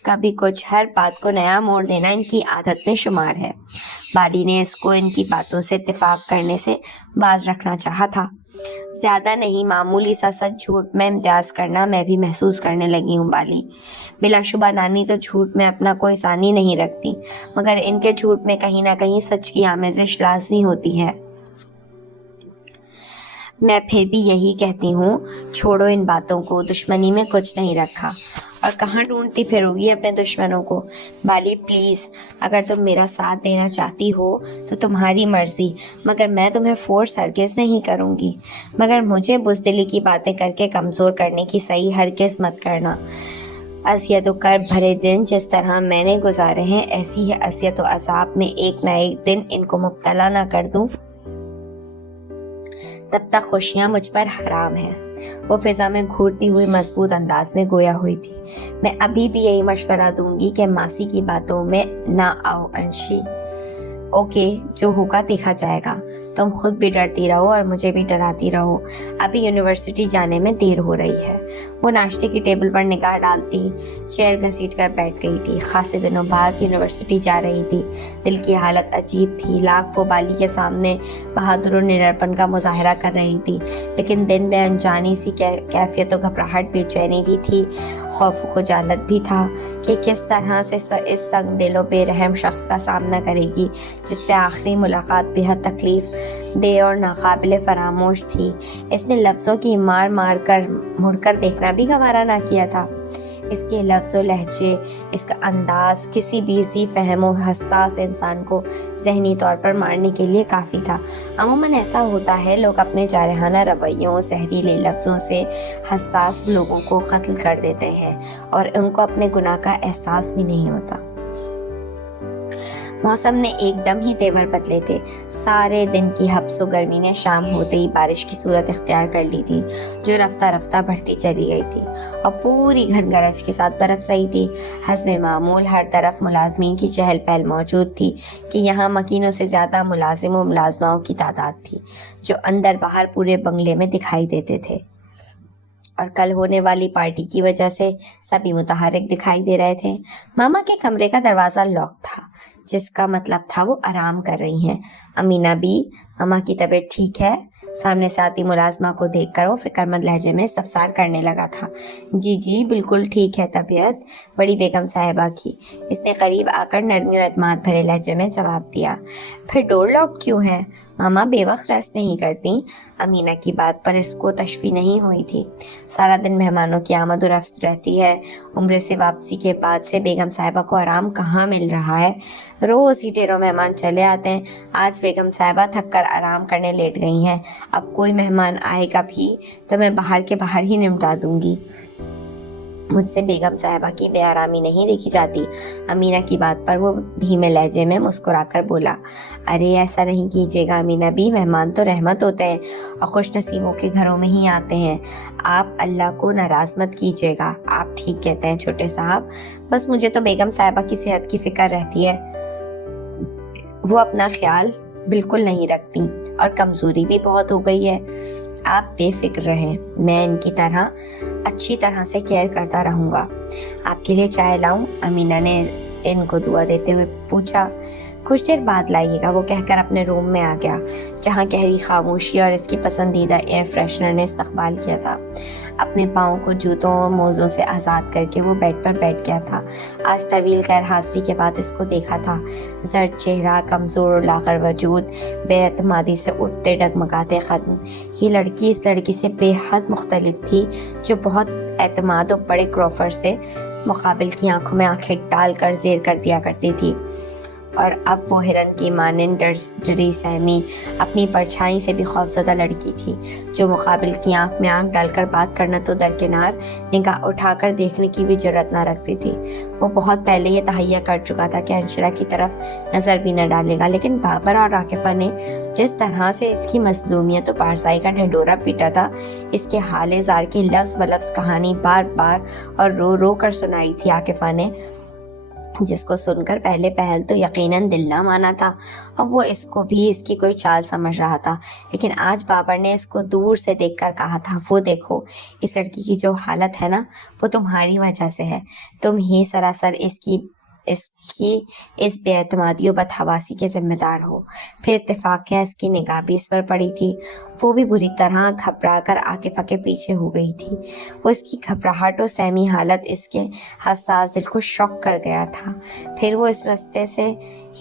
کبھی کچھ، ہر بات کو نیا موڑ دینا ان کی عادت میں شمار ہے۔ بالی نے اس کو ان کی باتوں سے اتفاق کرنے سے باز رکھنا چاہا تھا۔ زیادہ نہیں، معمولی سا سچ جھوٹ میں امتیاز کرنا میں بھی محسوس کرنے لگی ہوں بالی۔ بلا شبہ نانی تو جھوٹ میں اپنا کوئی ثانی نہیں رکھتی، مگر ان کے جھوٹ میں کہیں نہ کہیں سچ کی آمیزش لازمی ہوتی ہے۔ میں پھر بھی یہی کہتی ہوں، چھوڑو ان باتوں کو، دشمنی میں کچھ نہیں رکھا۔ اور کہاں ڈھونڈتی پھرو گی اپنے دشمنوں کو؟ بالی پلیز، اگر تم میرا ساتھ دینا چاہتی ہو تو تمہاری مرضی، مگر میں تمہیں فورس ہرگز نہیں کروں گی۔ مگر مجھے بزدلی کی باتیں کر کے کمزور کرنے کی صحیح ہرگز مت کرنا۔ اذیت و کرب بھرے دن جس طرح میں نے گزارے ہیں، ایسی ہی اذیت و عذاب میں ایک نہ ایک دن ان کو مبتلا نہ کر دوں، تب تک خوشیاں مجھ پر حرام ہیں۔ وہ فضا میں گھورتی ہوئی مضبوط انداز میں گویا ہوئی تھی۔ میں ابھی بھی یہی مشورہ دوں گی کہ ماسی کی باتوں میں نہ آؤ انشی۔ اوکے، جو ہوگا دیکھا جائے گا۔ تم خود بھی ڈرتی رہو اور مجھے بھی ڈراتی رہو۔ ابھی یونیورسٹی جانے میں دیر ہو رہی ہے۔ وہ ناشتے کی ٹیبل پر نگاہ ڈالتی چیئر گھسیٹ کر بیٹھ گئی تھی۔ خاصے دنوں بعد یونیورسٹی جا رہی تھی۔ دل کی حالت عجیب تھی۔ لاکھ وہ بالی کے سامنے بہادر و نڈرپن کا مظاہرہ کر رہی تھی، لیکن دل میں انجانی سی کیفیت و گھبراہٹ، بے چینی بھی تھی، خوف و خجالت بھی تھا کہ کس طرح سے اس سنگ دل و بے رحم شخص کا سامنا کرے گی جس سے آخری ملاقات بے حد تکلیف دہ اور ناقابل فراموش تھی۔ اس نے لفظوں کی مار کر مڑ کر دیکھنا بھی گوارا نہ کیا تھا۔ اس کے لفظ و لہجے، اس کا انداز کسی بھی ذی فہم و حساس انسان کو ذہنی طور پر مارنے کے لیے کافی تھا۔ عموماً ایسا ہوتا ہے، لوگ اپنے جارحانہ رویوں، زہریلے لفظوں سے حساس لوگوں کو قتل کر دیتے ہیں اور ان کو اپنے گناہ کا احساس بھی نہیں ہوتا۔ موسم نے ایک دم ہی تیور بدلے تھے۔ سارے دن کی حبس و گرمی نے شام ہوتے ہی بارش کی صورت اختیار کر لی تھی، جو رفتہ رفتہ بڑھتی چلی گئی تھی اور پوری گھن گرج کے ساتھ برس رہی تھی۔ حسب معمول ہر طرف ملازمین کی چہل پہل موجود تھی کہ یہاں مکینوں سے زیادہ ملازم و ملازماؤں کی تعداد تھی، جو اندر باہر پورے بنگلے میں دکھائی دیتے تھے، اور کل ہونے والی پارٹی کی وجہ سے سبھی متحرک دکھائی دے رہے تھے۔ ماما کے کمرے کا دروازہ لاک تھا، جس کا مطلب تھا وہ آرام کر رہی ہیں۔ امینہ بی، ماما کی طبیعت ٹھیک ہے؟ سامنے سے آتی ملازمہ کو دیکھ کر وہ فکر مند لہجے میں استفسار کرنے لگا تھا۔ جی جی بالکل ٹھیک ہے طبیعت، بڑی بیگم صاحبہ کی، اس نے قریب آ کر نرمی و اعتماد بھرے لہجے میں جواب دیا۔ پھر ڈور لاک کیوں ہے؟ ماما بے وقت ریسٹ نہیں کرتی۔ امینہ کی بات پر اس کو تشویش نہیں ہوئی تھی۔ سارا دن مہمانوں کی آمد و رفت رہتی ہے، عمرے سے واپسی کے بعد سے بیگم صاحبہ کو آرام کہاں مل رہا ہے؟ روز ہی ڈھیروں مہمان چلے آتے ہیں۔ آج بیگم صاحبہ تھک کر آرام کرنے لیٹ گئی ہیں۔ اب کوئی مہمان آئے گا بھی تو میں باہر کے باہر ہی نمٹا دوں گی۔ مجھ سے بیگم صاحبہ کی بے آرامی نہیں دیکھی جاتی۔ امینہ کی بات پر وہ دھیمے لہجے میں مسکرا کر بولا، ارے ایسا نہیں کیجیے گا امینہ بی، مہمان تو رحمت ہوتے ہیں اور خوش نصیبوں کے گھروں میں ہی آتے ہیں، آپ اللہ کو ناراض مت کیجیے گا۔ آپ ٹھیک کہتے ہیں چھوٹے صاحب، بس مجھے تو بیگم صاحبہ کی صحت کی فکر رہتی ہے، وہ اپنا خیال بالکل نہیں رکھتی اور کمزوری بھی بہت ہو گئی ہے۔ آپ بے فکر رہیں، میں ان کی طرح اچھی طرح سے کیئر کرتا رہوں گا۔ آپ کے لیے چائے لاؤں؟ امینہ نے ان کو دعا دیتے ہوئے پوچھا۔ کچھ دیر بعد لائیے گا، وہ کہہ کر اپنے روم میں آ گیا، جہاں گہری خاموشی اور اس کی پسندیدہ ایئر فریشنر نے استقبال کیا تھا۔ اپنے پاؤں کو جوتوں اور موزوں سے آزاد کر کے وہ بیڈ پر بیٹھ گیا تھا۔ آج طویل غیر حاضری کے بعد اس کو دیکھا تھا، زرد چہرہ، کمزور اور لاغر وجود، بے اعتمادی سے اٹھتے ڈگمگاتے قدم۔ یہ لڑکی اس لڑکی سے بے حد مختلف تھی جو بہت اعتماد اور بڑے کروفر سے مقابل کی آنکھوں میں آنکھیں ڈال کر زیر کر دیا کرتی تھی، اور اب وہ ہرن کی مانند ڈری سہمی اپنی پرچھائی سے بھی خوفزدہ لڑکی تھی، جو مقابل کی آنکھ میں آنکھ ڈال کر بات کرنا تو درکنار، نگاہ اٹھا کر دیکھنے کی بھی جرأت نہ رکھتی تھی۔ وہ بہت پہلے یہ تہیہ کر چکا تھا کہ انشرا کی طرف نظر بھی نہ ڈالے گا، لیکن بابر اور راکفہ نے جس طرح سے اس کی مظلومیت و پارسائی کا ڈھنڈورا پیٹا تھا، اس کے حال زار کی لفظ بلفظ کہانی بار بار اور رو رو کر سنائی تھی عاکفہ نے، جس کو سن کر پہلے پہل تو یقیناً دل نہ مانا تھا اور وہ اس کو بھی اس کی کوئی چال سمجھ رہا تھا، لیکن آج بابر نے اس کو دور سے دیکھ کر کہا تھا، وہ دیکھو اس لڑکی کی جو حالت ہے نا، وہ تمہاری وجہ سے ہے، تم ہی سراسر اس کی بے اعتمادی و بدحواسی کے ذمہ دار ہو۔ پھر اتفاق ہے اس کی نگاہ بھی اس پر پڑی تھی، وہ بھی بری طرح گھبرا کر عاکفہ کے پیچھے ہو گئی تھی۔ وہ اس کی گھبراہٹ اور سہمی حالت اس کے حساس دل کو شوق کر گیا تھا۔ پھر وہ اس رستے سے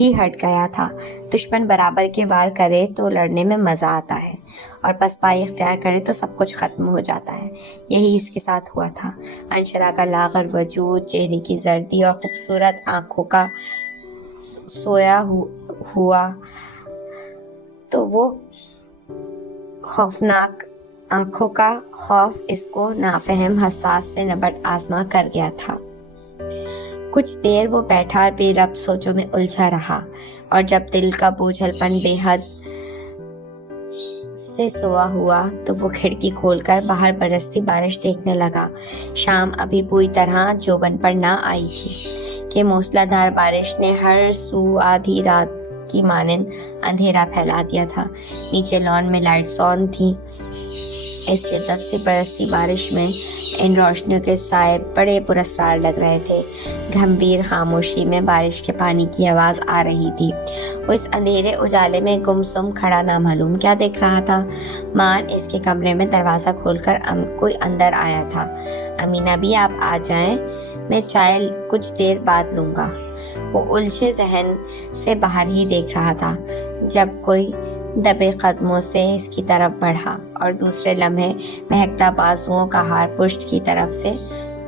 ہی ہٹ گیا تھا۔ دشمن برابر کے وار کرے تو لڑنے میں مزہ آتا ہے، اور پسپائی اختیار کرے تو سب کچھ ختم ہو جاتا ہے۔ یہی اس کے ساتھ ہوا تھا۔ انشرا کا لاغر وجود، چہرے کی زردی اور خوبصورت آنکھوں کا سویا ہوا تو وہ خوفناک آنکھوں کا خوف اس کو نافہم حساس سے نبرد آزما کر گیا تھا۔ کچھ دیر وہ بیٹھا بے ربط سوچوں میں الجھا رہا، اور جب دل کا بوجھل پن بے حد سے سوا ہوا تو وہ کھڑکی کھول کر باہر برستی بارش دیکھنے لگا۔ شام ابھی پوری طرح جوبن پر نہ آئی تھی کہ موسلا دھار بارش نے ہر سو آدھی رات کی مانند اندھیرا پھیلا دیا تھا۔ نیچے لان میں لائٹس آن تھیں۔ اس شدت سے برستی بارش میں ان روشنیوں کے سائے بڑے پراسرار لگ رہے تھے۔ گھمبیر خاموشی میں بارش کے پانی کی آواز آ رہی تھی۔ وہ اس اندھیرے اجالے میں گمسم کھڑا نامعلوم کیا دیکھ رہا تھا؟ مان اس کے کمرے میں دروازہ کھول کر کوئی اندر آیا تھا۔ امینہ بھی آپ آ جائیں، میں چائے کچھ دیر بعد لوں گا۔ وہ الجھے ذہن سے باہر ہی دیکھ رہا تھا جب کوئی دبے قدموں سے اس کی طرف بڑھا اور دوسرے لمحے مہکتا بازوؤں کا ہار پشت کی طرف سے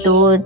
2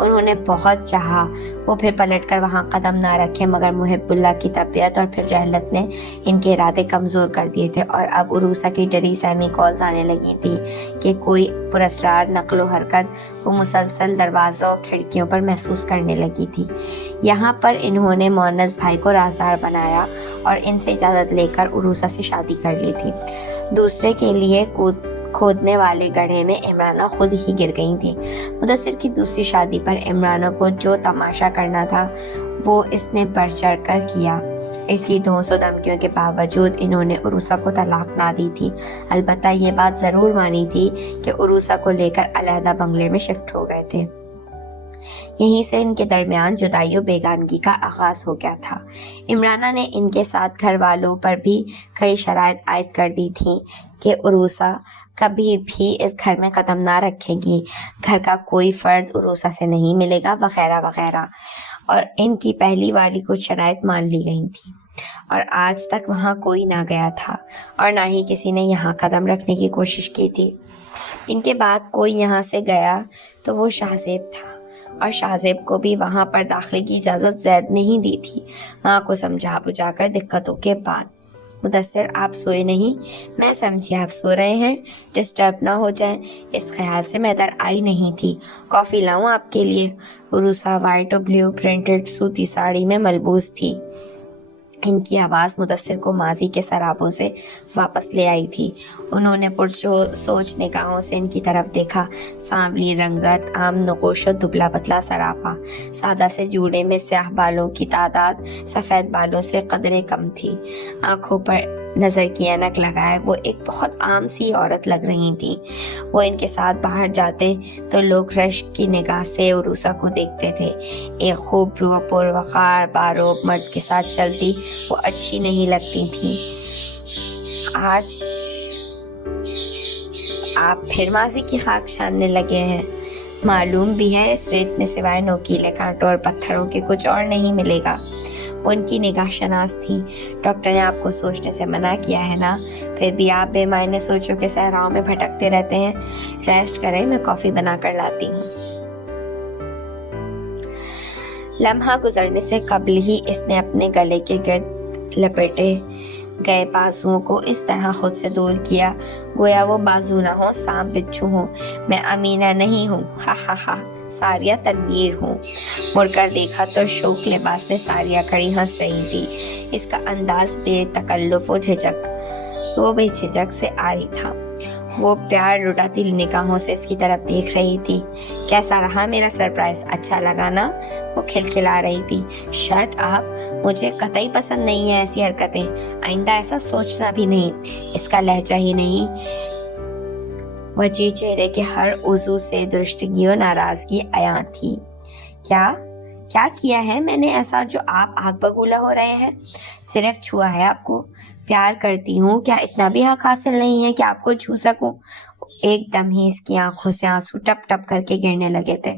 انہوں نے بہت چاہا وہ پھر پلٹ کر وہاں قدم نہ رکھے، مگر محب اللہ کی طبیعت اور پھر رحلت نے ان کے ارادے کمزور کر دیے تھے، اور اب عروسہ کی ڈری سہمی کالز آنے لگی تھی کہ کوئی پراسرار نقل و حرکت وہ مسلسل دروازوں اور کھڑکیوں پر محسوس کرنے لگی تھی۔ یہاں پر انہوں نے مونس بھائی کو رازدار بنایا اور ان سے اجازت لے کر عروسہ سے شادی کر لی تھی۔ دوسرے کے لیے کھودنے والے گڑھے میں عمرانہ خود ہی گر گئی تھی۔ مدثر کی دوسری شادی پر عمرانہ کو جو تماشا کرنا تھا وہ اس نے بڑھ چڑھ کر کیا۔ اس کی دھوس و دھمکیوں کے باوجود انہوں نے عروسہ کو طلاق نہ دی تھی، البتہ یہ بات ضرور مانی تھی کہ عروسہ کو لے کر علیحدہ بنگلے میں شفٹ ہو گئے تھے۔ یہیں سے ان کے درمیان جدائی و بیگانگی کا آغاز ہو گیا تھا۔ عمرانہ نے ان کے ساتھ گھر والوں پر بھی کئی شرائط عائد کر دی تھیں کہ عروسہ کبھی بھی اس گھر میں قدم نہ رکھے گی، گھر کا کوئی فرد عروسہ سے نہیں ملے گا، وغیرہ وغیرہ، اور ان کی پہلی والی کچھ شرائط مان لی گئی تھیں، اور آج تک وہاں کوئی نہ گیا تھا اور نہ ہی کسی نے یہاں قدم رکھنے کی کوشش کی تھی۔ ان کے بعد کوئی یہاں سے گیا تو وہ شاہ زیب تھا، اور شاہ زیب کو بھی وہاں پر داخلے کی اجازت زید نہیں دی تھی، ماں کو سمجھا بجھا کر دقتوں کے بعد۔ مدثر آپ سوئے نہیں؟ میں سمجھی آپ سو رہے ہیں، ڈسٹرب نہ ہو جائیں، اس خیال سے میں ادھر آئی نہیں تھی۔ کافی لاؤں آپ کے لیے؟ عروسہ وائٹ اور بلیو پرنٹڈ سوتی ساڑی میں ملبوس تھی۔ ان کی آواز مدثر کو ماضی کے سرابوں سے واپس لے آئی تھی۔ انہوں نے پرسوچ نگاہوں سے ان کی طرف دیکھا۔ سانولی رنگت، عام نقوش و دبلا پتلا سراپا، سادہ سے جوڑے میں سیاہ بالوں کی تعداد سفید بالوں سے قدرے کم تھی۔ آنکھوں پر نظر کی اینک لگائے وہ ایک بہت عام سی عورت لگ رہی تھی۔ وہ ان کے ساتھ باہر جاتے تو لوگ رشک کی نگاہ سے عروسہ کو دیکھتے تھے۔ ایک خوب رو پروقار باروب مرد کے ساتھ چلتی وہ اچھی نہیں لگتی تھی۔ آج آپ پھر ماضی کی خاک چھاننے لگے ہیں؟ معلوم بھی ہے اس ریت میں سوائے نوکیلے کانٹوں اور پتھروں کے کچھ اور نہیں ملے گا۔ ان کی نگاہ شناس تھی۔ ڈاکٹر نے آپ کو سوچنے سے منع کیا ہے نا، پھر بھی آپ بے معنی سوچوں کے صحراؤں میں بھٹکتے رہتے ہیں۔ ریسٹ کریں، میں کافی بنا کر لاتی ہوں۔ لمحہ گزرنے سے قبل ہی اس نے اپنے گلے کے گرد لپیٹے گئے بازوؤں کو اس طرح خود سے دور کیا گویا وہ بازو نہ ہو، سانپ بچھو ہوں۔ میں امینہ نہیں ہوں، ہا ہا ہا، ساریہ تنویر ہوں۔ مڑ کر دیکھا تو شوق لباس میں ساریہ کھڑی ہنس رہی تھی۔ اس کا انداز بے تکلف و بے جھجک سے آری تھا۔ وہ پیار لٹاتی نگاہوں سے اس کی طرف دیکھ رہی تھی۔ کیسا رہا میرا سرپرائز؟ اچھا لگا نا؟ وہ کھلکھلا رہی تھی۔ شٹ اپ، مجھے قطعی پسند نہیں ہے ایسی حرکتیں، آئندہ ایسا سوچنا بھی نہیں۔ اس کا لہجہ ہی نہیں، وجہ چہرے کے ہر عضو سے درشتگی و ناراضگی عیاں تھی۔ کیا کیا ہے میں نے ایسا جو آپ آگ بگولا ہو رہے ہیں؟ صرف چھوا ہے آپ کو، پیار کرتی ہوں، کیا اتنا بھی حق حاصل نہیں ہے کہ آپ کو چھو سکوں؟ ایک دم ہی اس کی آنکھوں سے آنسو ٹپ ٹپ کر کے گرنے لگے تھے۔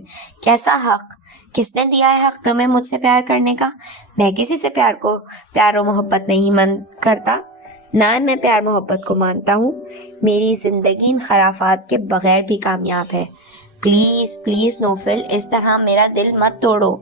کیسا حق؟ کس نے دیا ہے حق تمہیں مجھ سے پیار کرنے کا؟ میں کسی سے پیار و محبت نہیں کرتا، نہ میں پیار محبت کو مانتا ہوں۔ میری زندگی ان خرافات کے بغیر بھی کامیاب ہے۔ پلیز نوفل، اس طرح میرا دل مت توڑو۔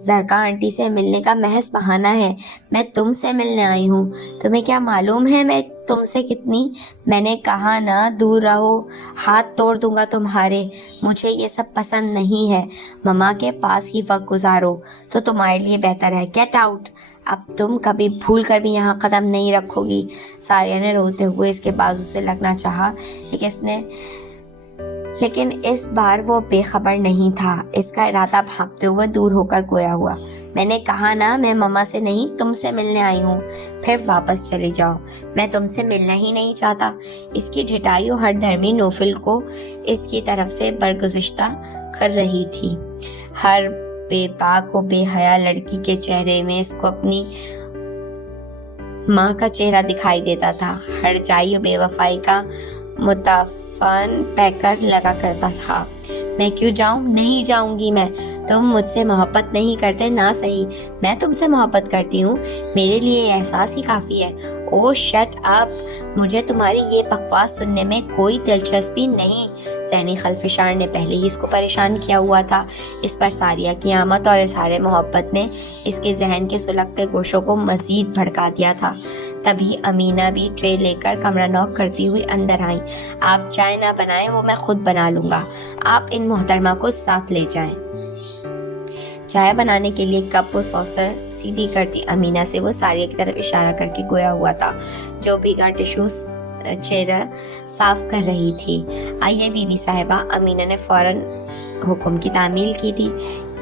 زرکا آنٹی سے ملنے کا محض بہانہ ہے، میں تم سے ملنے آئی ہوں۔ تمہیں کیا معلوم ہے میں تم سے کتنی؟ میں نے کہا نا دور رہو، ہاتھ توڑ دوں گا تمہارے۔ مجھے یہ سب پسند نہیں ہے۔ مما کے پاس ہی وقت گزارو تو تمہارے لیے بہتر ہے۔ گیٹ آؤٹ، اب تم کبھی بھول کر بھی یہاں قدم نہیں رکھو گی۔ ساریہ نے روتے ہوئے اس کے بازو سے لگنا چاہا، لیکن اس بار وہ بے خبر نہیں تھا۔ اس کا ارادہ بھاگتے ہوئے دور ہو کر گویا ہوا۔ میں نے کہا نا میں مما سے نہیں تم سے ملنے آئی ہوں۔ پھر واپس چلی جاؤ، میں تم سے ملنا ہی نہیں چاہتا۔ اس کی ڈھٹائی و ہر دھرمی نوفل کو اس کی طرف سے برگزشتہ کر رہی تھی۔ ہر بے باک و بے حیا لڑکی کے چہرے میں اس کو اپنی ماں کا چہرہ دکھائی دیتا تھا۔ ہر جائی و بے وفائی کا متفن پیکر لگا کرتا تھا۔ میں کیوں جاؤں؟ نہیں جاؤں گی میں۔ تم مجھ سے محبت نہیں کرتے نہ صحیح، میں تم سے محبت کرتی ہوں، میرے لیے یہ احساس ہی کافی ہے۔ او شٹ اپ، مجھے تمہاری یہ بکواس سننے میں کوئی دلچسپی نہیں۔ ذہنی خلفشار نے پہلے ہی اس کو پریشان کیا ہوا تھا۔ اس پر ساریہ کی آمد اور اظہار محبت نے اس کے ذہن کے سلگتے گوشوں کو مزید بھڑکا دیا تھا۔ تبھی امینہ بھی ٹرے لے کر کمرہ نوک کرتی ہوئی اندر آئیں۔ آپ چائے نہ بنائیں، وہ میں خود بنا لوں گا، آپ ان محترمہ کو ساتھ لے جائیں۔ چائے بنانے کے لیے کپ و سوسر سیدھی کرتی امینہ سے وہ ساریہ کی طرف اشارہ کر کے گویا ہوا تھا جو بھیگا ٹشو چہرہ صاف کر رہی تھی۔ آئیے بی بی صاحبہ، امینہ نے فوراً حکم کی تعمیل کی تھی۔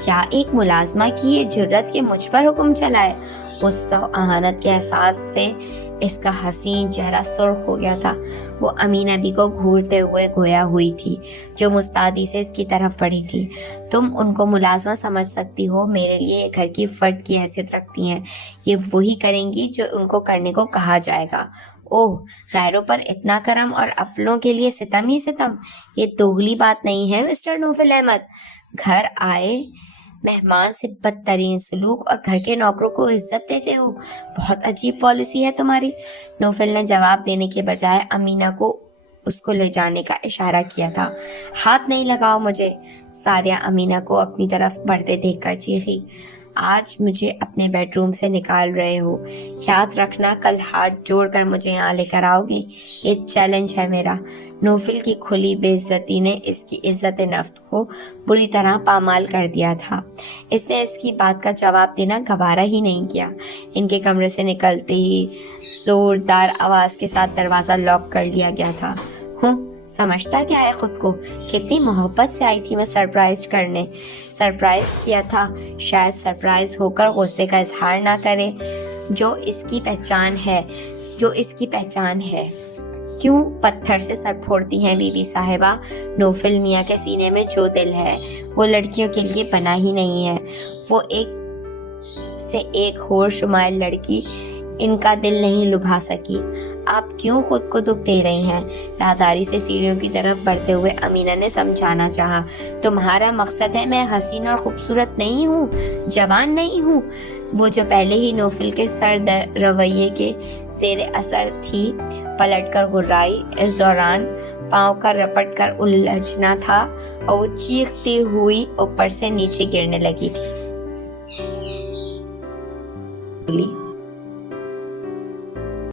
کیا ایک ملازمہ کی یہ جرت کہ مجھ پر حکم چلائے؟ غصہ و اہانت کے احساس سے اس کا حسین چہرہ سرخ ہو گیا تھا۔ وہ امینہ بی کو گھورتے ہوئے گویا ہوئی تھی جو مستعدی سے اس کی طرف بڑھی تھی۔ تم ان کو ملازمہ سمجھ سکتی ہو، میرے لیے گھر کی فرد کی حیثیت رکھتی ہیں، یہ وہی کریں گی جو ان کو کرنے کو کہا جائے گا۔ اوہ، غیروں پر اتنا کرم اور اپنوں کے لیے ستم ہی ستم، یہ دوگلی بات نہیں ہے مسٹر نوفل احمد؟ گھر آئے مہمان سے بدترین سلوک اور گھر کے نوکروں کو عزت دیتے ہو، بہت عجیب پالیسی ہے تمہاری۔ نوفل نے جواب دینے کے بجائے امینہ کو اس کو لے جانے کا اشارہ کیا تھا۔ ہاتھ نہیں لگاؤ مجھے، ساریہ امینہ کو اپنی طرف بڑھتے دیکھ کر چیخی۔ آج مجھے اپنے بیڈ روم سے نکال رہے ہو، یاد رکھنا کل ہاتھ جوڑ کر مجھے یہاں لے کر آؤ گی، یہ چیلنج ہے میرا۔ نوفل کی کھلی بے عزتی نے اس کی عزت نفس کو بری طرح پامال کر دیا تھا۔ اس نے اس کی بات کا جواب دینا گوارا ہی نہیں کیا۔ ان کے کمرے سے نکلتے ہی زوردار آواز کے ساتھ دروازہ لاک کر لیا گیا تھا۔ سمجھتا کیا ہے خود کو؟ کتنی محبت سے آئی تھی میں سرپرائز کرنے، سرپرائز کیا تھا، شاید سرپرائز ہو کر غصے کا اظہار نہ کرے جو اس کی پہچان ہے۔ کیوں پتھر سے سر پھوڑتی ہیں بی بی صاحبہ؟ نوفل میاں کے سینے میں جو دل ہے وہ لڑکیوں کے لیے بنا ہی نہیں ہے۔ وہ ایک سے ایک ہور شمائل لڑکی ان کا دل نہیں لبھا سکی۔ آپ کیوں خود کو دکھ دے رہی ہیں؟ راہداری سے سیڑھیوں کی طرف بڑھتے ہوئے امینہ نے سمجھانا چاہا۔ تمہارا مقصد ہے میں حسین اور خوبصورت نہیں ہوں، جوان نہیں ہوں؟ وہ جو پہلے ہی نوفل کے سرد رویے کے زیر اثر تھی پلٹ کر گھرائی۔ اس دوران پاؤں کا رپٹ کر الجھنا تھا اور وہ چیختی ہوئی اوپر سے نیچے گرنے لگی تھی۔